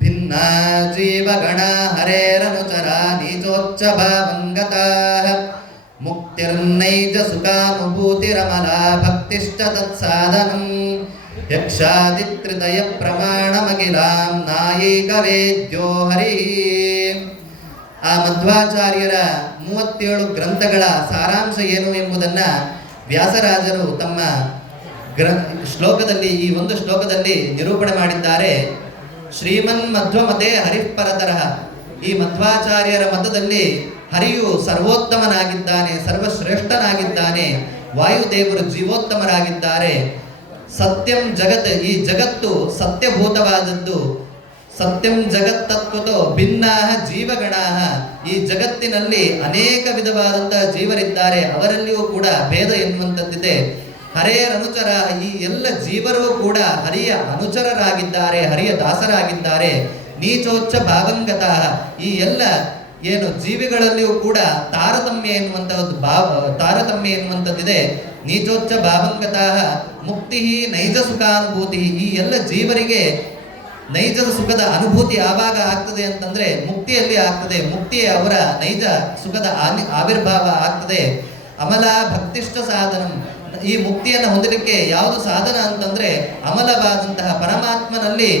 ಭಿನ್ನ ಜೀವಗಣ ಹರೇರನುಚರ ನೀಚೋಚ್ಚ ಭಾವಂಗತಃ ಮುಕ್ತಿರ್ನೈಜ ಸುಖಾನುಭೂತಿರಮಲಾ ಭಕ್ತಿಶ್ಚ ತತ್ಸಾಧನಂ ಯಕ್ಷಾದಿತ್ರಿತಯ ಪ್ರಮಾಣಮಖಿಲಾಂ ನಾಯೈಕ ವೇದ್ಯೋ ಹರಿ. ಆ ಮಧ್ವಾಚಾರ್ಯರ 37 ಗ್ರಂಥಗಳ ಸಾರಾಂಶ ಏನು ಎಂಬುದನ್ನು ವ್ಯಾಸರಾಜರು ತಮ್ಮ ಶ್ಲೋಕದಲ್ಲಿ, ಈ ಒಂದು ಶ್ಲೋಕದಲ್ಲಿ ನಿರೂಪಣೆ ಮಾಡಿದ್ದಾರೆ. ಶ್ರೀಮನ್ ಮಧ್ವಮತೆ ಹರಿಪರತರಃ. ಈ ಮಧ್ವಾಚಾರ್ಯರ ಮತದಲ್ಲಿ ಹರಿಯು ಸರ್ವೋತ್ತಮನಾಗಿದ್ದಾನೆ, ಸರ್ವಶ್ರೇಷ್ಠನಾಗಿದ್ದಾನೆ, ವಾಯುದೇವರು ಜೀವೋತ್ತಮರಾಗಿದ್ದಾರೆ. ಸತ್ಯಂ ಜಗತ್, ಈ ಜಗತ್ತು ಸತ್ಯಭೂತವಾದದ್ದು. ಸತ್ಯಂ ಜಗತ್ತತ್ವತೋ ಭಿನ್ನಾ ಜೀವಗಣಾ, ಈ ಜಗತ್ತಿನಲ್ಲಿ ಅನೇಕ ವಿಧವಾದಂತಹ ಜೀವರಿದ್ದಾರೆ, ಅವರಲ್ಲಿಯೂ ಕೂಡ ಭೇದ ಎನ್ನುವಂಥದ್ದಿದೆ. ಹರೇರ ಅನುಚರ, ಈ ಎಲ್ಲ ಜೀವರು ಕೂಡ ಹರಿಯ ಅನುಚರರಾಗಿದ್ದಾರೆ, ಹರಿಯ ದಾಸರಾಗಿದ್ದಾರೆ. ನೀಚೋಚ್ಚ ಭಾವಂಗತ, ಈ ಎಲ್ಲ ಏನು ಜೀವಿಗಳಲ್ಲಿಯೂ ಕೂಡ ತಾರತಮ್ಯ ಎನ್ನುವಂಥದ್ದಿದೆ. ನೀಚೋಚ್ಚ ಭಾವಂಗತ ಮುಕ್ತಿ ನೈಜ ಸುಖಾನುಭೂತಿ, ಈ ಎಲ್ಲ ಜೀವರಿಗೆ ನೈಜದ ಸುಖದ ಅನುಭೂತಿ ಯಾವಾಗ ಆಗ್ತದೆ ಅಂತಂದ್ರೆ ಮುಕ್ತಿಯಲ್ಲಿ ಆಗ್ತದೆ. ಮುಕ್ತಿಯೇ ಅವರ ನೈಜ ಸುಖದ ಆವಿರ್ಭಾವ ಆಗ್ತದೆ. ಅಮಲ ಭಕ್ತಿಷ್ಠ ಸಾಧನಂ, ಈ ಮುಕ್ತಿಯನ್ನು ಹೊಂದಲಿಕ್ಕೆ ಯಾವುದು ಸಾಧನ ಅಂತಂದ್ರೆ ಅಮಲವಾದಂತಹ ಪರಮಾತ್ಮನಲ್ಲಿ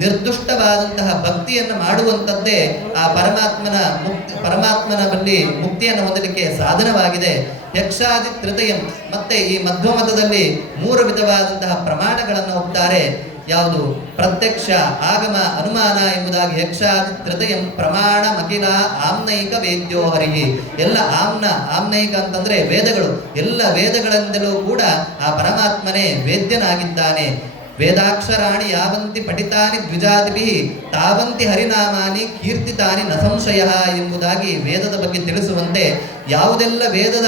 ನಿರ್ದುಷ್ಟವಾದಂತಹ ಭಕ್ತಿಯನ್ನು ಮಾಡುವಂಥದ್ದೇ ಆ ಪರಮಾತ್ಮನ ಬಳಿ ಮುಕ್ತಿಯನ್ನು ಹೊಂದಲಿಕ್ಕೆ ಸಾಧನವಾಗಿದೆ. ಯಕ್ಷಾದಿ ತ್ರಿತಯಂ, ಮತ್ತೆ ಈ ಮಧ್ವಮತದಲ್ಲಿ 3 ವಿಧವಾದಂತಹ ಪ್ರಮಾಣಗಳನ್ನು ಹೋಗ್ತಾರೆ. ಯಾವುದು? ಪ್ರತ್ಯಕ್ಷ, ಆಗಮ, ಅನುಮಾನ ಎಂಬುದಾಗಿ ಯಕ್ಷಾದಿ ತ್ರಿತಯಂ ಪ್ರಮಾಣ ಮಕಿಲ ಆಮ್ನೈಕ ವೇದ್ಯೋ ಹರಿಹಿ. ಎಲ್ಲ ಆಮ್ನೈಕ ಅಂತಂದ್ರೆ ವೇದಗಳು, ಎಲ್ಲ ವೇದಗಳಿಂದಲೂ ಕೂಡ ಆ ಪರಮಾತ್ಮನೇ ವೇದ್ಯನಾಗಿದ್ದಾನೆ. ವೇದಾಕ್ಷರಾಣಿ ಯಾವಂತಿ ಪಠಿತಾನಿ ದ್ವಿಜಾದಿಭಿ ತಾವಂತಿ ಹರಿನಾಮಾನಿ ಕೀರ್ತಿತಾನಿ ನ ಸಂಶಯ ಎಂಬುದಾಗಿ ವೇದದ ಬಗ್ಗೆ ತಿಳಿಸುವಂತೆ ಯಾವುದೆಲ್ಲ ವೇದದ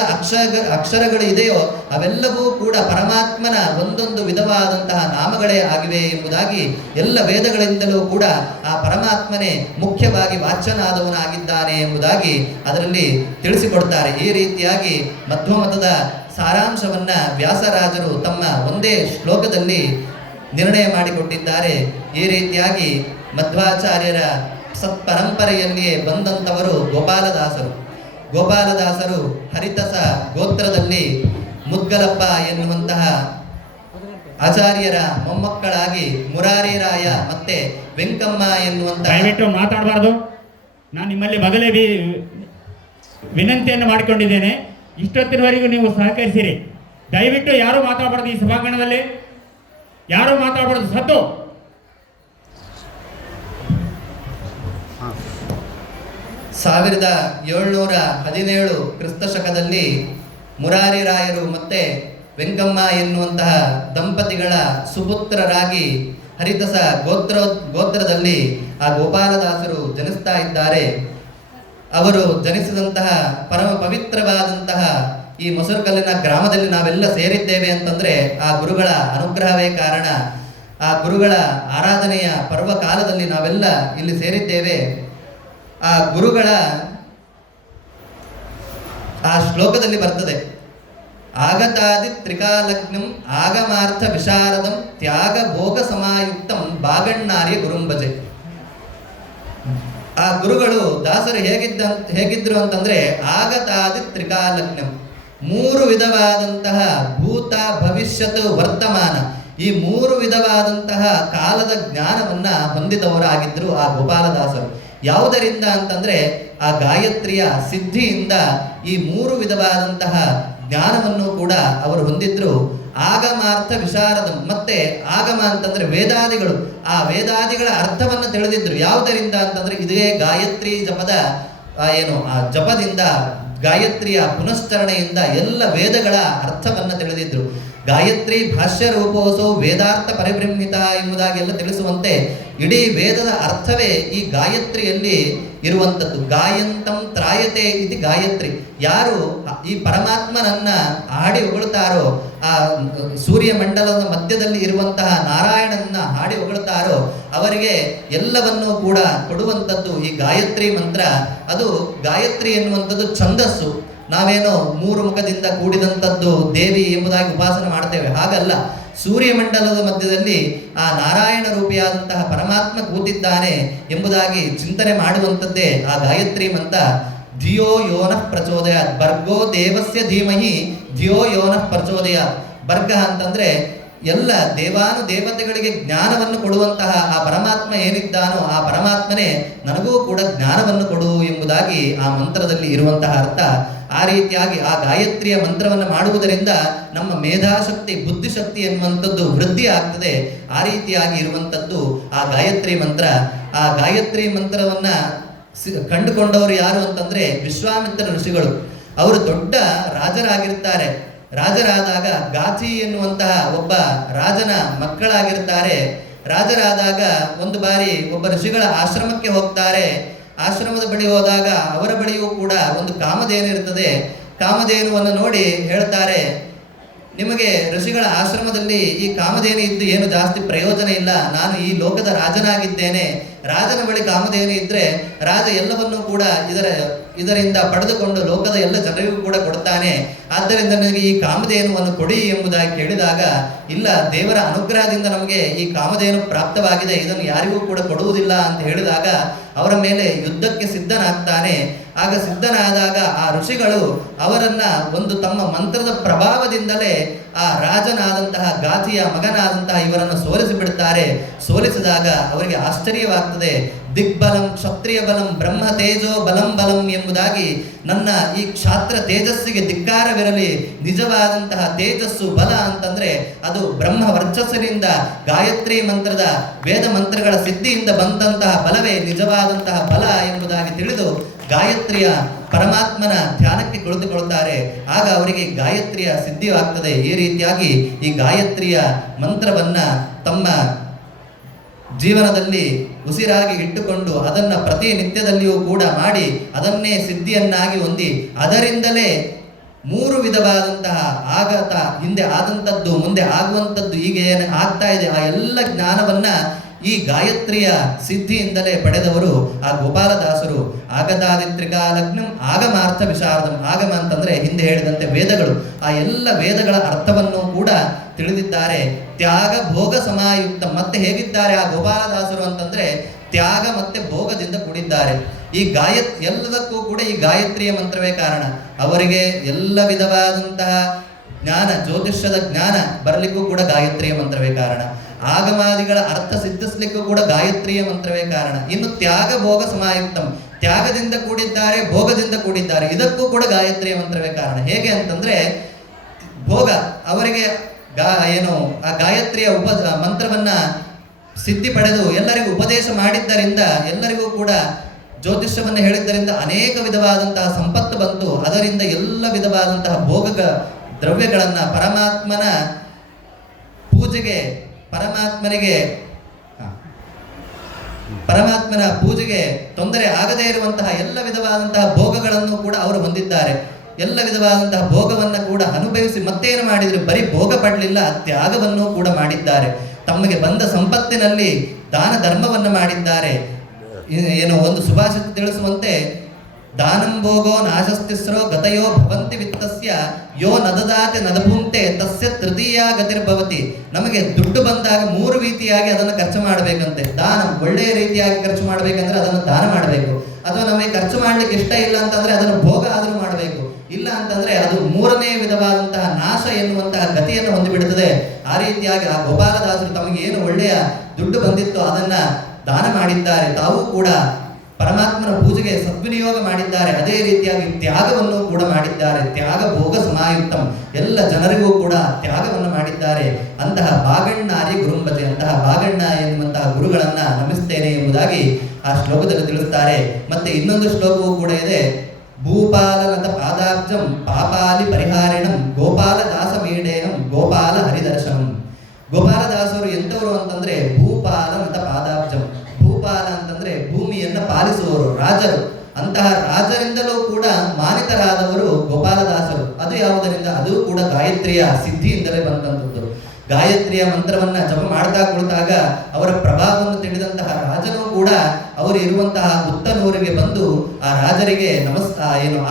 ಅಕ್ಷರಗಳು ಇದೆಯೋ ಅವೆಲ್ಲವೂ ಕೂಡ ಪರಮಾತ್ಮನ ಒಂದೊಂದು ವಿಧವಾದಂತಹ ನಾಮಗಳೇ ಆಗಿವೆ ಎಂಬುದಾಗಿ ಎಲ್ಲ ವೇದಗಳಿಂದಲೂ ಕೂಡ ಆ ಪರಮಾತ್ಮನೇ ಮುಖ್ಯವಾಗಿ ವಾಚ್ಯನಾದವನಾಗಿದ್ದಾನೆ ಎಂಬುದಾಗಿ ಅದರಲ್ಲಿ ತಿಳಿಸಿಕೊಡ್ತಾರೆ. ಈ ರೀತಿಯಾಗಿ ಮಧ್ವಮತದ ಸಾರಾಂಶವನ್ನ ವ್ಯಾಸರಾಜರು ತಮ್ಮ ಒಂದೇ ಶ್ಲೋಕದಲ್ಲಿ ನಿರ್ಣಯ ಮಾಡಿಕೊಟ್ಟಿದ್ದಾರೆ. ಈ ರೀತಿಯಾಗಿ ಮಧ್ವಾಚಾರ್ಯರ ಸತ್ಪರಂಪರೆಯಲ್ಲಿಯೇ ಬಂದಂಥವರು ಗೋಪಾಲದಾಸರು ಹರಿತಸ ಗೋತ್ರದಲ್ಲಿ ಮುದ್ಗಲಪ್ಪ ಎನ್ನುವಂತಹ ಆಚಾರ್ಯರ ಮೊಮ್ಮಕ್ಕಳಾಗಿ ಮುರಾರಿರಾಯ ಮತ್ತೆ ವೆಂಕಮ್ಮ ಎನ್ನುವಂತಹ. ದಯವಿಟ್ಟು ಮಾತಾಡಬಾರ್ದು. ನಾನು ನಿಮ್ಮಲ್ಲಿ ಮೊದಲೇ ವಿನಂತಿಯನ್ನು ಮಾಡಿಕೊಂಡಿದ್ದೇನೆ, ಇಷ್ಟೊತ್ತಿನವರೆಗೂ ನೀವು ಸಹಕರಿಸಿರಿ. ದಯವಿಟ್ಟು ಯಾರು ಮಾತಾಡಬಾರ್ದು, ಈ ಸಭಾಂಗಣದಲ್ಲಿ ಯಾರು ಮಾತಾಡಬಾರ್ದು. ಸದ್ದು 1717 ಕ್ರಿಸ್ತ ಶಕದಲ್ಲಿ ಮುರಾರಿರಾಯರು ಮತ್ತೆ ವೆಂಕಮ್ಮ ಎನ್ನುವಂತಹ ದಂಪತಿಗಳ ಸುಪುತ್ರರಾಗಿ ಹರಿತಸ ಗೋತ್ರದಲ್ಲಿ ಆ ಗೋಪಾಲದಾಸರು ಜನಿಸ್ತಾ ಇದ್ದಾರೆ. ಅವರು ಜನಿಸಿದಂತಹ ಪರಮ ಪವಿತ್ರವಾದಂತಹ ಈ ಮೊಸರುಕಲ್ಲಿನ ಗ್ರಾಮದಲ್ಲಿ ನಾವೆಲ್ಲ ಸೇರಿದ್ದೇವೆ ಅಂತಂದ್ರೆ ಆ ಗುರುಗಳ ಅನುಗ್ರಹವೇ ಕಾರಣ. ಆ ಗುರುಗಳ ಆರಾಧನೆಯ ಪರ್ವಕಾಲದಲ್ಲಿ ನಾವೆಲ್ಲ ಇಲ್ಲಿ ಸೇರಿದ್ದೇವೆ. ಆ ಗುರುಗಳ ಆ ಶ್ಲೋಕದಲ್ಲಿ ಬರ್ತದೆ, ಆಗತಾದಿ ತ್ರಿಕಾಲಗ್ನಂ ಆಗಮಾರ್ಥ ವಿಶಾರದಂ ತ್ಯಾಗ ಭೋಗ ಸಮಾಯುಕ್ತಂ ಬಾಗಣ್ಣಾರ್ಯ ಗುರುಂಬಜೆ. ಆ ಗುರುಗಳು ದಾಸರು ಹೇಗಿದ್ರು ಅಂತಂದ್ರೆ ಆಗತಾದಿ ತ್ರಿಕಾಲಗ್ನಂ, 3 ವಿಧವಾದಂತಹ ಭೂತ ಭವಿಷ್ಯತ್ ವರ್ತಮಾನ, ಈ 3 ವಿಧವಾದಂತಹ ಕಾಲದ ಜ್ಞಾನವನ್ನ ಹೊಂದಿದವರಾಗಿದ್ರು ಆ ಗೋಪಾಲದಾಸರು. ಯಾವುದರಿಂದ ಅಂತಂದ್ರೆ ಆ ಗಾಯತ್ರಿಯ ಸಿದ್ಧಿಯಿಂದ ಈ 3 ವಿಧವಾದಂತಹ ಜ್ಞಾನವನ್ನು ಕೂಡ ಅವರು ಹೊಂದಿದ್ರು. ಆಗಮಾರ್ಥ ವಿಶಾರದ, ಮತ್ತೆ ಆಗಮ ಅಂತಂದ್ರೆ ವೇದಾದಿಗಳು, ಆ ವೇದಾದಿಗಳ ಅರ್ಥವನ್ನು ತಿಳಿದಿದ್ರು. ಯಾವುದರಿಂದ ಅಂತಂದ್ರೆ ಇದೇ ಗಾಯತ್ರಿ ಜಪದ ಆ ಜಪದಿಂದ, ಗಾಯತ್ರಿಯ ಪುನಶ್ಚರಣೆಯಿಂದ ಎಲ್ಲ ವೇದಗಳ ಅರ್ಥವನ್ನು ತಿಳಿದಿದ್ರು. ಗಾಯತ್ರಿ ಭಾಷ್ಯ ರೂಪೋಸೋ ವೇದಾರ್ಥ ಪರಿಬ್ರಹ್ಮಿತ ಎಂಬುದಾಗೆಲ್ಲ ತಿಳಿಸುವಂತೆ ಇಡೀ ವೇದದ ಅರ್ಥವೇ ಈ ಗಾಯತ್ರಿಯಲ್ಲಿ ಇರುವಂಥದ್ದು. ಗಾಯಂತಂ ತ್ರಾಯತೆ ಇದು ಗಾಯತ್ರಿ. ಯಾರು ಈ ಪರಮಾತ್ಮನನ್ನ ಹಾಡಿ ಹೊಗಳುತ್ತಾರೋ, ಆ ಸೂರ್ಯಮಂಡಲದ ಮಧ್ಯದಲ್ಲಿ ಇರುವಂತಹ ನಾರಾಯಣನನ್ನ ಹಾಡಿ ಹೊಗಳುತ್ತಾರೋ ಅವರಿಗೆ ಎಲ್ಲವನ್ನೂ ಕೂಡ ಕೊಡುವಂಥದ್ದು ಈ ಗಾಯತ್ರಿ ಮಂತ್ರ. ಅದು ಗಾಯತ್ರಿ ಎನ್ನುವಂಥದ್ದು ಛಂದಸ್ಸು. ನಾವೇನೋ 3 ಮುಖದಿಂದ ಕೂಡಿದಂಥದ್ದು ದೇವಿ ಎಂಬುದಾಗಿ ಉಪಾಸನೆ ಮಾಡ್ತೇವೆ, ಹಾಗಲ್ಲ. ಸೂರ್ಯಮಂಡಲದ ಮಧ್ಯದಲ್ಲಿ ಆ ನಾರಾಯಣ ರೂಪಿಯಾದಂತಹ ಪರಮಾತ್ಮ ಕೂತಿದ್ದಾನೆ ಎಂಬುದಾಗಿ ಚಿಂತನೆ ಮಾಡುವಂಥದ್ದೇ ಆ ಗಾಯತ್ರಿ ಮಂತ್ರ. ಧಿಯೋ ಯೋನಃ ಪ್ರಚೋದಯಾತ್, ಭರ್ಗೋ ದೇವಸ್ಯ ಧೀಮಹಿ ಧಿಯೋ ಯೋನಃ ಪ್ರಚೋದಯಾತ್. ಭರ್ಗ ಅಂತಂದ್ರೆ ಎಲ್ಲ ದೇವತೆಗಳಿಗೆ ಜ್ಞಾನವನ್ನು ಕೊಡುವಂತಹ ಆ ಪರಮಾತ್ಮ ಏನಿದ್ದಾನೋ ಆ ಪರಮಾತ್ಮನೇ ನನಗೂ ಕೂಡ ಜ್ಞಾನವನ್ನು ಕೊಡು ಎಂಬುದಾಗಿ ಆ ಮಂತ್ರದಲ್ಲಿ ಇರುವಂತಹ ಅರ್ಥ. ಆ ರೀತಿಯಾಗಿ ಆ ಗಾಯತ್ರಿಯ ಮಂತ್ರವನ್ನು ಮಾಡುವುದರಿಂದ ನಮ್ಮ ಮೇಧಾಶಕ್ತಿ, ಬುದ್ಧಿಶಕ್ತಿ ಎನ್ನುವಂಥದ್ದು ವೃದ್ಧಿ ಆಗ್ತದೆ. ಆ ರೀತಿಯಾಗಿ ಇರುವಂಥದ್ದು ಆ ಗಾಯತ್ರಿ ಮಂತ್ರ. ಆ ಗಾಯತ್ರಿ ಮಂತ್ರವನ್ನ ಕಂಡುಕೊಂಡವರು ಯಾರು ಅಂತಂದ್ರೆ ವಿಶ್ವಾಮಿತ್ರ ಋಷಿಗಳು. ಅವರು ದೊಡ್ಡ ರಾಜರಾಗಿರ್ತಾರೆ. ರಾಜರಾದಾಗ ಗಾಥಿ ಎನ್ನುವಂತಹ ಒಬ್ಬ ರಾಜನ ಮಕ್ಕಳಾಗಿರ್ತಾರೆ. ರಾಜರಾದಾಗ ಒಂದು ಬಾರಿ ಒಬ್ಬ ಋಷಿಗಳ ಆಶ್ರಮಕ್ಕೆ ಹೋಗ್ತಾರೆ. ಆಶ್ರಮದ ಬಳಿ ಹೋದಾಗ ಅವರ ಬಳಿಯೂ ಕೂಡ ಒಂದು ಕಾಮಧೇನು ಇರ್ತದೆ. ಕಾಮಧೇನುವನ್ನು ನೋಡಿ ಹೇಳ್ತಾರೆ, ನಿಮಗೆ ಋಷಿಗಳ ಆಶ್ರಮದಲ್ಲಿ ಈ ಕಾಮಧೇನು ಇದ್ದು ಏನು ಜಾಸ್ತಿ ಪ್ರಯೋಜನ ಇಲ್ಲ. ನಾನು ಈ ಲೋಕದ ರಾಜನಾಗಿದ್ದೇನೆ. ರಾಜನ ಬಳಿ ಕಾಮಧೇನು ಇದ್ರೆ ರಾಜ ಎಲ್ಲವನ್ನೂ ಕೂಡ ಇದರಿಂದ ಪಡೆದುಕೊಂಡು ಲೋಕದ ಎಲ್ಲ ಜನರಿಗೂ ಕೂಡ ಕೊಡುತ್ತಾನೆ. ಆದ್ದರಿಂದ ನನಗೆ ಈ ಕಾಮಧೇನುವನ್ನು ಕೊಡಿ ಎಂಬುದಾಗಿ ಕೇಳಿದಾಗ, ಇಲ್ಲ, ದೇವರ ಅನುಗ್ರಹದಿಂದ ನಮಗೆ ಈ ಕಾಮಧೇನು ಪ್ರಾಪ್ತವಾಗಿದೆ, ಇದನ್ನು ಯಾರಿಗೂ ಕೂಡ ಕೊಡುವುದಿಲ್ಲ ಅಂತ ಹೇಳಿದಾಗ ಅವರ ಮೇಲೆ ಯುದ್ಧಕ್ಕೆ ಸಿದ್ಧನಾಗ್ತಾನೆ. ಆಗ ಸಿದ್ಧನಾದಾಗ ಆ ಋಷಿಗಳು ಅವರನ್ನ ಒಂದು ತಮ್ಮ ಮಂತ್ರದ ಪ್ರಭಾವದಿಂದಲೇ ಆ ರಾಜನಾದಂತಹ ಗಾತಿಯ ಮಗನಾದಂತಹ ಇವರನ್ನು ಸೋಲಿಸಿ ಬಿಡುತ್ತಾರೆ. ಸೋಲಿಸಿದಾಗ ಅವರಿಗೆ ಆಶ್ಚರ್ಯವಾಗ್ತದೆ. ದಿಗ್ಬಲಂ ಕ್ಷತ್ರಿಯ ಬಲಂ ಬ್ರಹ್ಮ ತೇಜೋ ಬಲಂ ಬಲಂ ಎಂಬುದಾಗಿ, ನನ್ನ ಈ ಕ್ಷಾತ್ರ ತೇಜಸ್ಸಿಗೆ ಧಿಕ್ಕಾರವಿರಲಿ, ನಿಜವಾದಂತಹ ತೇಜಸ್ಸು ಬಲ ಅಂತಂದ್ರೆ ಅದು ಬ್ರಹ್ಮ ವರ್ಚಸ್ಸಿನಿಂದ ಗಾಯತ್ರಿ ಮಂತ್ರದ ವೇದ ಮಂತ್ರಗಳ ಸಿದ್ಧಿಯಿಂದ ಬಂದಂತಹ ಬಲವೇ ನಿಜವಾದಂತಹ ಬಲ ಎಂಬುದಾಗಿ ತಿಳಿದು ಗಾಯತ್ರಿಯ ಪರಮಾತ್ಮನ ಧ್ಯಾನಕ್ಕೆ ಕುಳಿತುಕೊಳ್ಳುತ್ತಾರೆ. ಆಗ ಅವರಿಗೆ ಗಾಯತ್ರಿಯ ಸಿದ್ಧಿಯಾಗ್ತದೆ. ಈ ರೀತಿಯಾಗಿ ಈ ಗಾಯತ್ರಿಯ ಮಂತ್ರವನ್ನ ತಮ್ಮ ಜೀವನದಲ್ಲಿ ಉಸಿರಾಗಿ ಇಟ್ಟುಕೊಂಡು ಅದನ್ನು ಪ್ರತಿನಿತ್ಯದಲ್ಲಿಯೂ ಕೂಡ ಮಾಡಿ ಅದನ್ನೇ ಸಿದ್ಧಿಯನ್ನಾಗಿ ಹೊಂದಿ ಅದರಿಂದಲೇ 3 ವಿಧವಾದಂತಹ ಆಗತ, ಹಿಂದೆ ಆದಂಥದ್ದು, ಮುಂದೆ ಆಗುವಂಥದ್ದು, ಈಗ ಏನು ಆಗ್ತಾ ಇದೆ ಆ ಎಲ್ಲ ಜ್ಞಾನವನ್ನ ಈ ಗಾಯತ್ರಿಯ ಸಿದ್ಧಿಯಿಂದಲೇ ಪಡೆದವರು ಆ ಗೋಪಾಲದಾಸರು. ಆಗತಾದಿತ್ರಿಕಾ ಲಗ್ನಂ ಆಗಮಾರ್ಥ ವಿಶಾರದಂ. ಆಗಮ ಅಂತಂದ್ರೆ ಹಿಂದೆ ಹೇಳಿದಂತೆ ವೇದಗಳು, ಆ ಎಲ್ಲ ವೇದಗಳ ಅರ್ಥವನ್ನು ಕೂಡ ತಿಳಿದಿದ್ದಾರೆ. ತ್ಯಾಗ ಭೋಗ ಸಮಾಯುಕ್ತ. ಮತ್ತೆ ಹೇಗಿದ್ದಾರೆ ಆ ಗೋಪಾಲದಾಸರು ಅಂತಂದ್ರೆ ತ್ಯಾಗ ಮತ್ತೆ ಭೋಗದಿಂದ ಕೂಡಿದ್ದಾರೆ. ಈ ಎಲ್ಲದಕ್ಕೂ ಕೂಡ ಈ ಗಾಯತ್ರಿಯ ಮಂತ್ರವೇ ಕಾರಣ. ಅವರಿಗೆ ಎಲ್ಲ ವಿಧವಾದಂತಹ ಜ್ಞಾನ, ಜ್ಯೋತಿಷ್ಯದ ಜ್ಞಾನ ಬರಲಿಕ್ಕೂ ಕೂಡ ಗಾಯತ್ರಿಯ ಮಂತ್ರವೇ ಕಾರಣ. ಆಗಮಾದಿಗಳ ಅರ್ಥ ಸಿದ್ಧಿಸ್ಲಿಕ್ಕೂ ಕೂಡ ಗಾಯತ್ರಿಯ ಮಂತ್ರವೇ ಕಾರಣ. ಇನ್ನು ತ್ಯಾಗ ಭೋಗ ಸಮಾಯುಕ್ತಂ, ತ್ಯಾಗದಿಂದ ಕೂಡಿದ್ದಾರೆ, ಭೋಗದಿಂದ ಕೂಡಿದ್ದಾರೆ, ಇದಕ್ಕೂ ಕೂಡ ಗಾಯತ್ರಿಯ ಮಂತ್ರವೇ ಕಾರಣ. ಹೇಗೆ ಅಂತಂದ್ರೆ ಭೋಗ ಅವರಿಗೆ ಆ ಗಾಯತ್ರಿಯ ಮಂತ್ರವನ್ನ ಸಿದ್ಧಿ ಪಡೆದು ಎಲ್ಲರಿಗೂ ಉಪದೇಶ ಮಾಡಿದ್ದರಿಂದ, ಎಲ್ಲರಿಗೂ ಕೂಡ ಜ್ಯೋತಿಷ್ಯವನ್ನು ಹೇಳಿದ್ದರಿಂದ ಅನೇಕ ವಿಧವಾದಂತಹ ಸಂಪತ್ತು ಬಂತು. ಅದರಿಂದ ಎಲ್ಲ ವಿಧವಾದಂತಹ ಭೋಗ ದ್ರವ್ಯಗಳನ್ನ ಪರಮಾತ್ಮನ ಪೂಜೆಗೆ ತೊಂದರೆ ಆಗದೇ ಇರುವಂತಹ ಎಲ್ಲ ವಿಧವಾದಂತಹ ಭೋಗಗಳನ್ನು ಕೂಡ ಅವರು ಹೊಂದಿದ್ದಾರೆ. ಎಲ್ಲ ವಿಧವಾದಂತಹ ಭೋಗವನ್ನು ಕೂಡ ಅನುಭವಿಸಿ ಮತ್ತೇನು ಮಾಡಿದ್ರು, ಬರೀ ಭೋಗ ಪಡಲಿಲ್ಲ, ತ್ಯಾಗವನ್ನು ಕೂಡ ಮಾಡಿದ್ದಾರೆ. ತಮಗೆ ಬಂದ ಸಂಪತ್ತಿನಲ್ಲಿ ದಾನ ಧರ್ಮವನ್ನು ಮಾಡಿದ್ದಾರೆ. ಏನೋ ಒಂದು ಸುಭಾಷಿತ ತಿಳಿಸುವಂತೆ, ದಾನಂ ಭೋಗೋ ನಾಶಸ್ತಿಸ್ರೋ ಗತಯೋ ಭವಂತಿ ವಿತ್ತಸ್ಯ ಯೋ ನದದಾತೆ ನದಭುಂಕ್ತೆ ತಸ್ಯ ತೃತೀಯ ಗತಿರ್ಭವತಿ. ನಮಗೆ ದುಡ್ಡು ಬಂದಾಗ 3 ರೀತಿಯಾಗಿ ಅದನ್ನು ಖರ್ಚು ಮಾಡಬೇಕಂತೆ. ದಾನ, ಒಳ್ಳೆಯ ರೀತಿಯಾಗಿ ಖರ್ಚು ಮಾಡಬೇಕಂದ್ರೆ ಅದನ್ನು ದಾನ ಮಾಡಬೇಕು. ಅಥವಾ ನಮಗೆ ಖರ್ಚು ಮಾಡ್ಲಿಕ್ಕೆ ಇಷ್ಟ ಇಲ್ಲ ಅಂತಂದ್ರೆ ಅದನ್ನು ಭೋಗ ಆದರೂ ಮಾಡಬೇಕು. ಇಲ್ಲ ಅಂತಂದ್ರೆ ಅದು 3ನೇ ವಿಧವಾದಂತಹ ನಾಶ ಎನ್ನುವಂತಹ ಗತಿಯನ್ನು ಹೊಂದಿಬಿಡುತ್ತದೆ. ಆ ರೀತಿಯಾಗಿ ಆ ಗೋಪಾಲದಾಸರು ತಮಗೆ ಏನು ಒಳ್ಳೆಯ ದುಡ್ಡು ಬಂದಿತ್ತು ಅದನ್ನ ದಾನ ಮಾಡಿದ್ದಾರೆ. ತಾವು ಕೂಡ ಪರಮಾತ್ಮನ ಪೂಜೆಗೆ ಸದ್ವಿನಿಯೋಗ ಮಾಡಿದ್ದಾರೆ. ಅದೇ ರೀತಿಯಾಗಿ ತ್ಯಾಗವನ್ನು ಕೂಡ ಮಾಡಿದ್ದಾರೆ. ತ್ಯಾಗ ಭೋಗ ಸಮಾಯುಕ್ತಂ, ಎಲ್ಲ ಜನರಿಗೂ ಕೂಡ ತ್ಯಾಗವನ್ನು ಮಾಡಿದ್ದಾರೆ. ಅಂತಹ ಬಾಗಣ್ಣಾರಿ ಗುರುಂಬಜೆ, ಅಂತಹ ಬಾಗಣ್ಣ ಎನ್ನುವಂತಹ ಗುರುಗಳನ್ನ ನಮಿಸ್ತೇನೆ ಎಂಬುದಾಗಿ ಆ ಶ್ಲೋಕದಲ್ಲಿ ತಿಳಿಸುತ್ತಾರೆ. ಮತ್ತೆ ಇನ್ನೊಂದು ಶ್ಲೋಕವೂ ಕೂಡ ಇದೆ. ಭೂಪಾಲನತ ಪಾದಾಬ್ಜಂ ಪಾಪಾಲಿ ಪರಿಹಾರಿಣಂ ಗೋಪಾಲದಾಸ ಮೀಡೇನಂ ಗೋಪಾಲ ಹರಿದರ್ಶನಂ. ಗೋಪಾಲದಾಸರು ಎಂಥವರು ಅಂತಂದ್ರೆ ಭೂಪಾಲನತ ಪಾದಾಬ್ಜಂ. ಭೂಪಾಲ ಅಂತಂದ್ರೆ ಭೂಮಿಯನ್ನ ಪಾಲಿಸುವವರು, ರಾಜರು. ಅಂತಹ ರಾಜರಿಂದಲೂ ಕೂಡ ಮಾನಿತರಾದವರು ಗೋಪಾಲದಾಸರು. ಅದು ಯಾವುದರಿಂದ? ಅದು ಕೂಡ ಗಾಯತ್ರಿಯ ಸಿದ್ಧಿಯಿಂದಲೇ ಬಂದಂಥದ್ದು. ಗಾಯತ್ರಿಯ ಮಂತ್ರವನ್ನ ಜಪ ಮಾಡ್ತಾ ಕುಳಿತಾಗ ಅವರ ಪ್ರಭಾವವನ್ನು ತಿಳಿದಂತಹ ರಾಜನೂ ಕೂಡ ಅವರು ಇರುವಂತಹ ಉತ್ತನೂರಿಗೆ ಬಂದು ಆ ರಾಜರಿಗೆ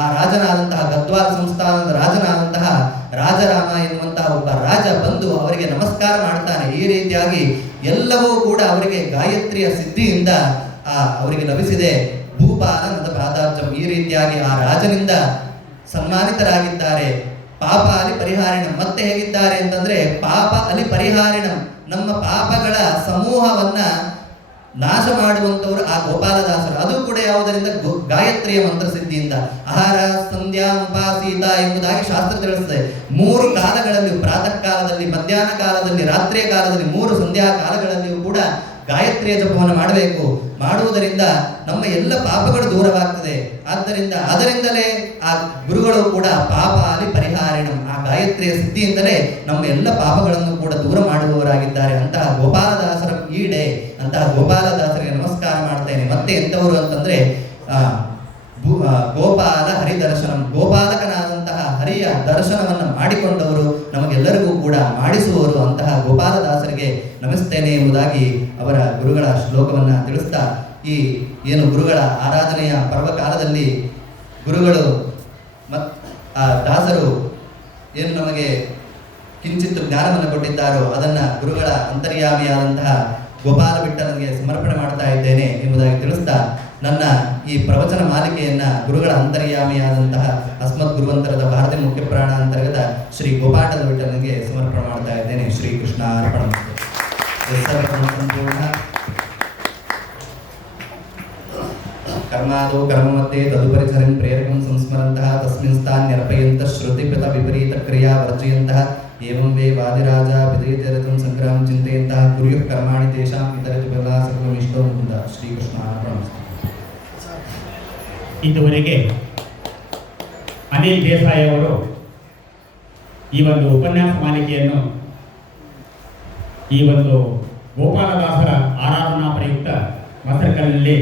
ಆ ರಾಜನಾದಂತಹ ಗದ್ವಾಲ ಸಂಸ್ಥಾನದ ರಾಜನಾದಂತಹ ರಾಜರಾಮ ಎನ್ನುವಂತಹ ಒಬ್ಬ ರಾಜ ಬಂದು ಅವರಿಗೆ ನಮಸ್ಕಾರ ಮಾಡ್ತಾನೆ. ಈ ರೀತಿಯಾಗಿ ಎಲ್ಲವೂ ಕೂಡ ಅವರಿಗೆ ಗಾಯತ್ರಿಯ ಸಿದ್ಧಿಯಿಂದ ಅವರಿಗೆ ಲಭಿಸಿದೆ. ಭೂಪಾಲ ನದ ಪಾದಾಬ್ಜಂ. ಈ ರೀತಿಯಾಗಿ ಆ ರಾಜನಿಂದ ಸನ್ಮಾನಿತರಾಗಿದ್ದಾರೆ. ಪಾಪ ಅಲಿ ಪರಿಹಾರಿಣಂ. ಮತ್ತೆ ಹೇಗಿದ್ದಾರೆ ಅಂತಂದ್ರೆ ಪಾಪ ಅಲಿ ಪರಿಹಾರಿಣಂ, ನಮ್ಮ ಪಾಪಗಳ ಸಮೂಹವನ್ನ ನಾಶ ಮಾಡುವಂತವರು ಆ ಗೋಪಾಲದಾಸರು. ಅದು ಕೂಡ ಯಾವುದರಿಂದ? ಗಾಯತ್ರಿಯ ಮಂತ್ರ ಸಿದ್ಧಿಯಿಂದ. ಆಹಾರ ಸಂಧ್ಯಾ ಉಪಾಸೀತ ಎಂಬುದಾಗಿ ಶಾಸ್ತ್ರ ತಿಳಿಸುತ್ತದೆ. 3 ಕಾಲಗಳಲ್ಲಿ, ಪ್ರಾತಃ ಕಾಲದಲ್ಲಿ, ಮಧ್ಯಾಹ್ನ ಕಾಲದಲ್ಲಿ, ರಾತ್ರಿಯ ಕಾಲದಲ್ಲಿ, 3 ಸಂಧ್ಯಾ ಕಾಲಗಳಲ್ಲಿಯೂ ಕೂಡ ಗಾಯತ್ರಿಯ ಜಪವನ್ನು ಮಾಡಬೇಕು. ಮಾಡುವುದರಿಂದ ನಮ್ಮ ಎಲ್ಲ ಪಾಪಗಳು ದೂರವಾಗ್ತದೆ. ಆದ್ದರಿಂದ ಅದರಿಂದಲೇ ಆ ಗುರುಗಳು ಕೂಡ ಪಾಪ ಅಲಿ ಪರಿಹಾರಿಣಂ, ಆ ಗಾಯತ್ರಿಯ ಸಿದ್ಧಿಯಿಂದಲೇ ನಮ್ಮ ಎಲ್ಲ ಪಾಪಗಳನ್ನು ಕೂಡ ದೂರ ಮಾಡುವವರಾಗಿದ್ದಾರೆ. ಅಂತಹ ಗೋಪಾಲದಾಸರ ಈಡೆ, ಅಂತಹ ಗೋಪಾಲದಾಸರಿಗೆ ನಮಸ್ಕಾರ ಮಾಡ್ತೇನೆ. ಮತ್ತೆ ಎಂಥವರು ಅಂತಂದ್ರೆ ಗೋಪಾಲ ಹರಿದರ್ಶನಂ, ಗೋಪಾಲಕನಾದಂತಹ ಹರಿಯ ದರ್ಶನವನ್ನು ಮಾಡಿಕೊಂಡವರು, ನಮಗೆಲ್ಲರಿಗೂ ಕೂಡ ಮಾಡಿಸುವವರು. ಅಂತಹ ಗೋಪಾಲದಾಸರಿಗೆ ನಮಿಸ್ತೇನೆ ಎಂಬುದಾಗಿ ಅವರ ಗುರುಗಳ ಶ್ಲೋಕವನ್ನು ತಿಳಿಸ್ತಾ, ಈ ಏನು ಗುರುಗಳ ಆರಾಧನೆಯ ಪರ್ವಕಾಲದಲ್ಲಿ ಗುರುಗಳು ದಾಸರು ಏನು ನಮಗೆ ಕಿಂಚಿತ್ತು ಜ್ಞಾನವನ್ನು ಕೊಟ್ಟಿದ್ದಾರೋ ಅದನ್ನು ಗುರುಗಳ ಅಂತರ್ಯಾಮಿಯಾದಂತಹ ಗೋಪಾಲ ಬಿಟ್ಟನಿಗೆ ಸಮರ್ಪಣೆ ಮಾಡ್ತಾ ಇದ್ದೇನೆ ಎಂಬುದಾಗಿ ತಿಳಿಸ್ತಾ ನನ್ನ ಈ ಪ್ರವಚನ ಮಾಲಿಕೆಯನ್ನ ಗುರುಗಳ ಅಂತರ್ಯಾಮಿಯಾದಂತಹ ಅಸ್ಮತ್ ಗುರುವಂತರದ ಭಾರತೀಯ ಮುಖ್ಯ ಪ್ರಾಣ ಅಂತರ್ಗತ ಶ್ರೀ ಗೋಪಾಟದ ವಿಠಲನಿಗೆ ಸಮರ್ಪಣೆ ಮಾಡ್ತಾ ಇದ್ದೇನೆ. ಶ್ರೀ ಕೃಷ್ಣ ಅರ್ಪಣ ಸಂಪೂರ್ಣ ಕರ್ಮಾದೋ ಕರ್ಮಮತ್ತೆ ತದುಪರಿಚರಂ ಪ್ರೇರಕಂ ಸಂಸ್ಮರಂತಹ ತಸ್ಮಿನ್ ಸ್ಥಾನ್ ನಿರ್ಪಯಂತ ಶ್ರುತಿಪಥ ವಿಪರೀತ ಕ್ರಿಯಾ ವರ್ಜಯಂತಹ ಏವಂ ವೇ ವಾದಿರಾಜ ವಿಧೇಯರತಂ ಸಂಗ್ರಾಮ ಚಿಂತೆಯಂತಹ ಗುರುಯುಃ ಕರ್ಮಾಣಿ ತೇಷಾಂ ಇತರತು ಬಲ ಸರ್ವಮಿಷ್ಟೋ ಮುಕುಂದ. ಶ್ರೀಕೃಷ್ಣ ಅರ್ಪಣ. ಇದುವರೆಗೆ ಅನಿಲ್ ದೇಸಾಯಿ ಅವರು ಈ ಒಂದು ಉಪನ್ಯಾಸ ಮಾಲಿಕೆಯನ್ನು ಈ ಒಂದು ಗೋಪಾಲದಾಸರ ಆರಾಧನಾ ಪ್ರಯುಕ್ತ ಮಸರಕಲ್ನಲ್ಲಿ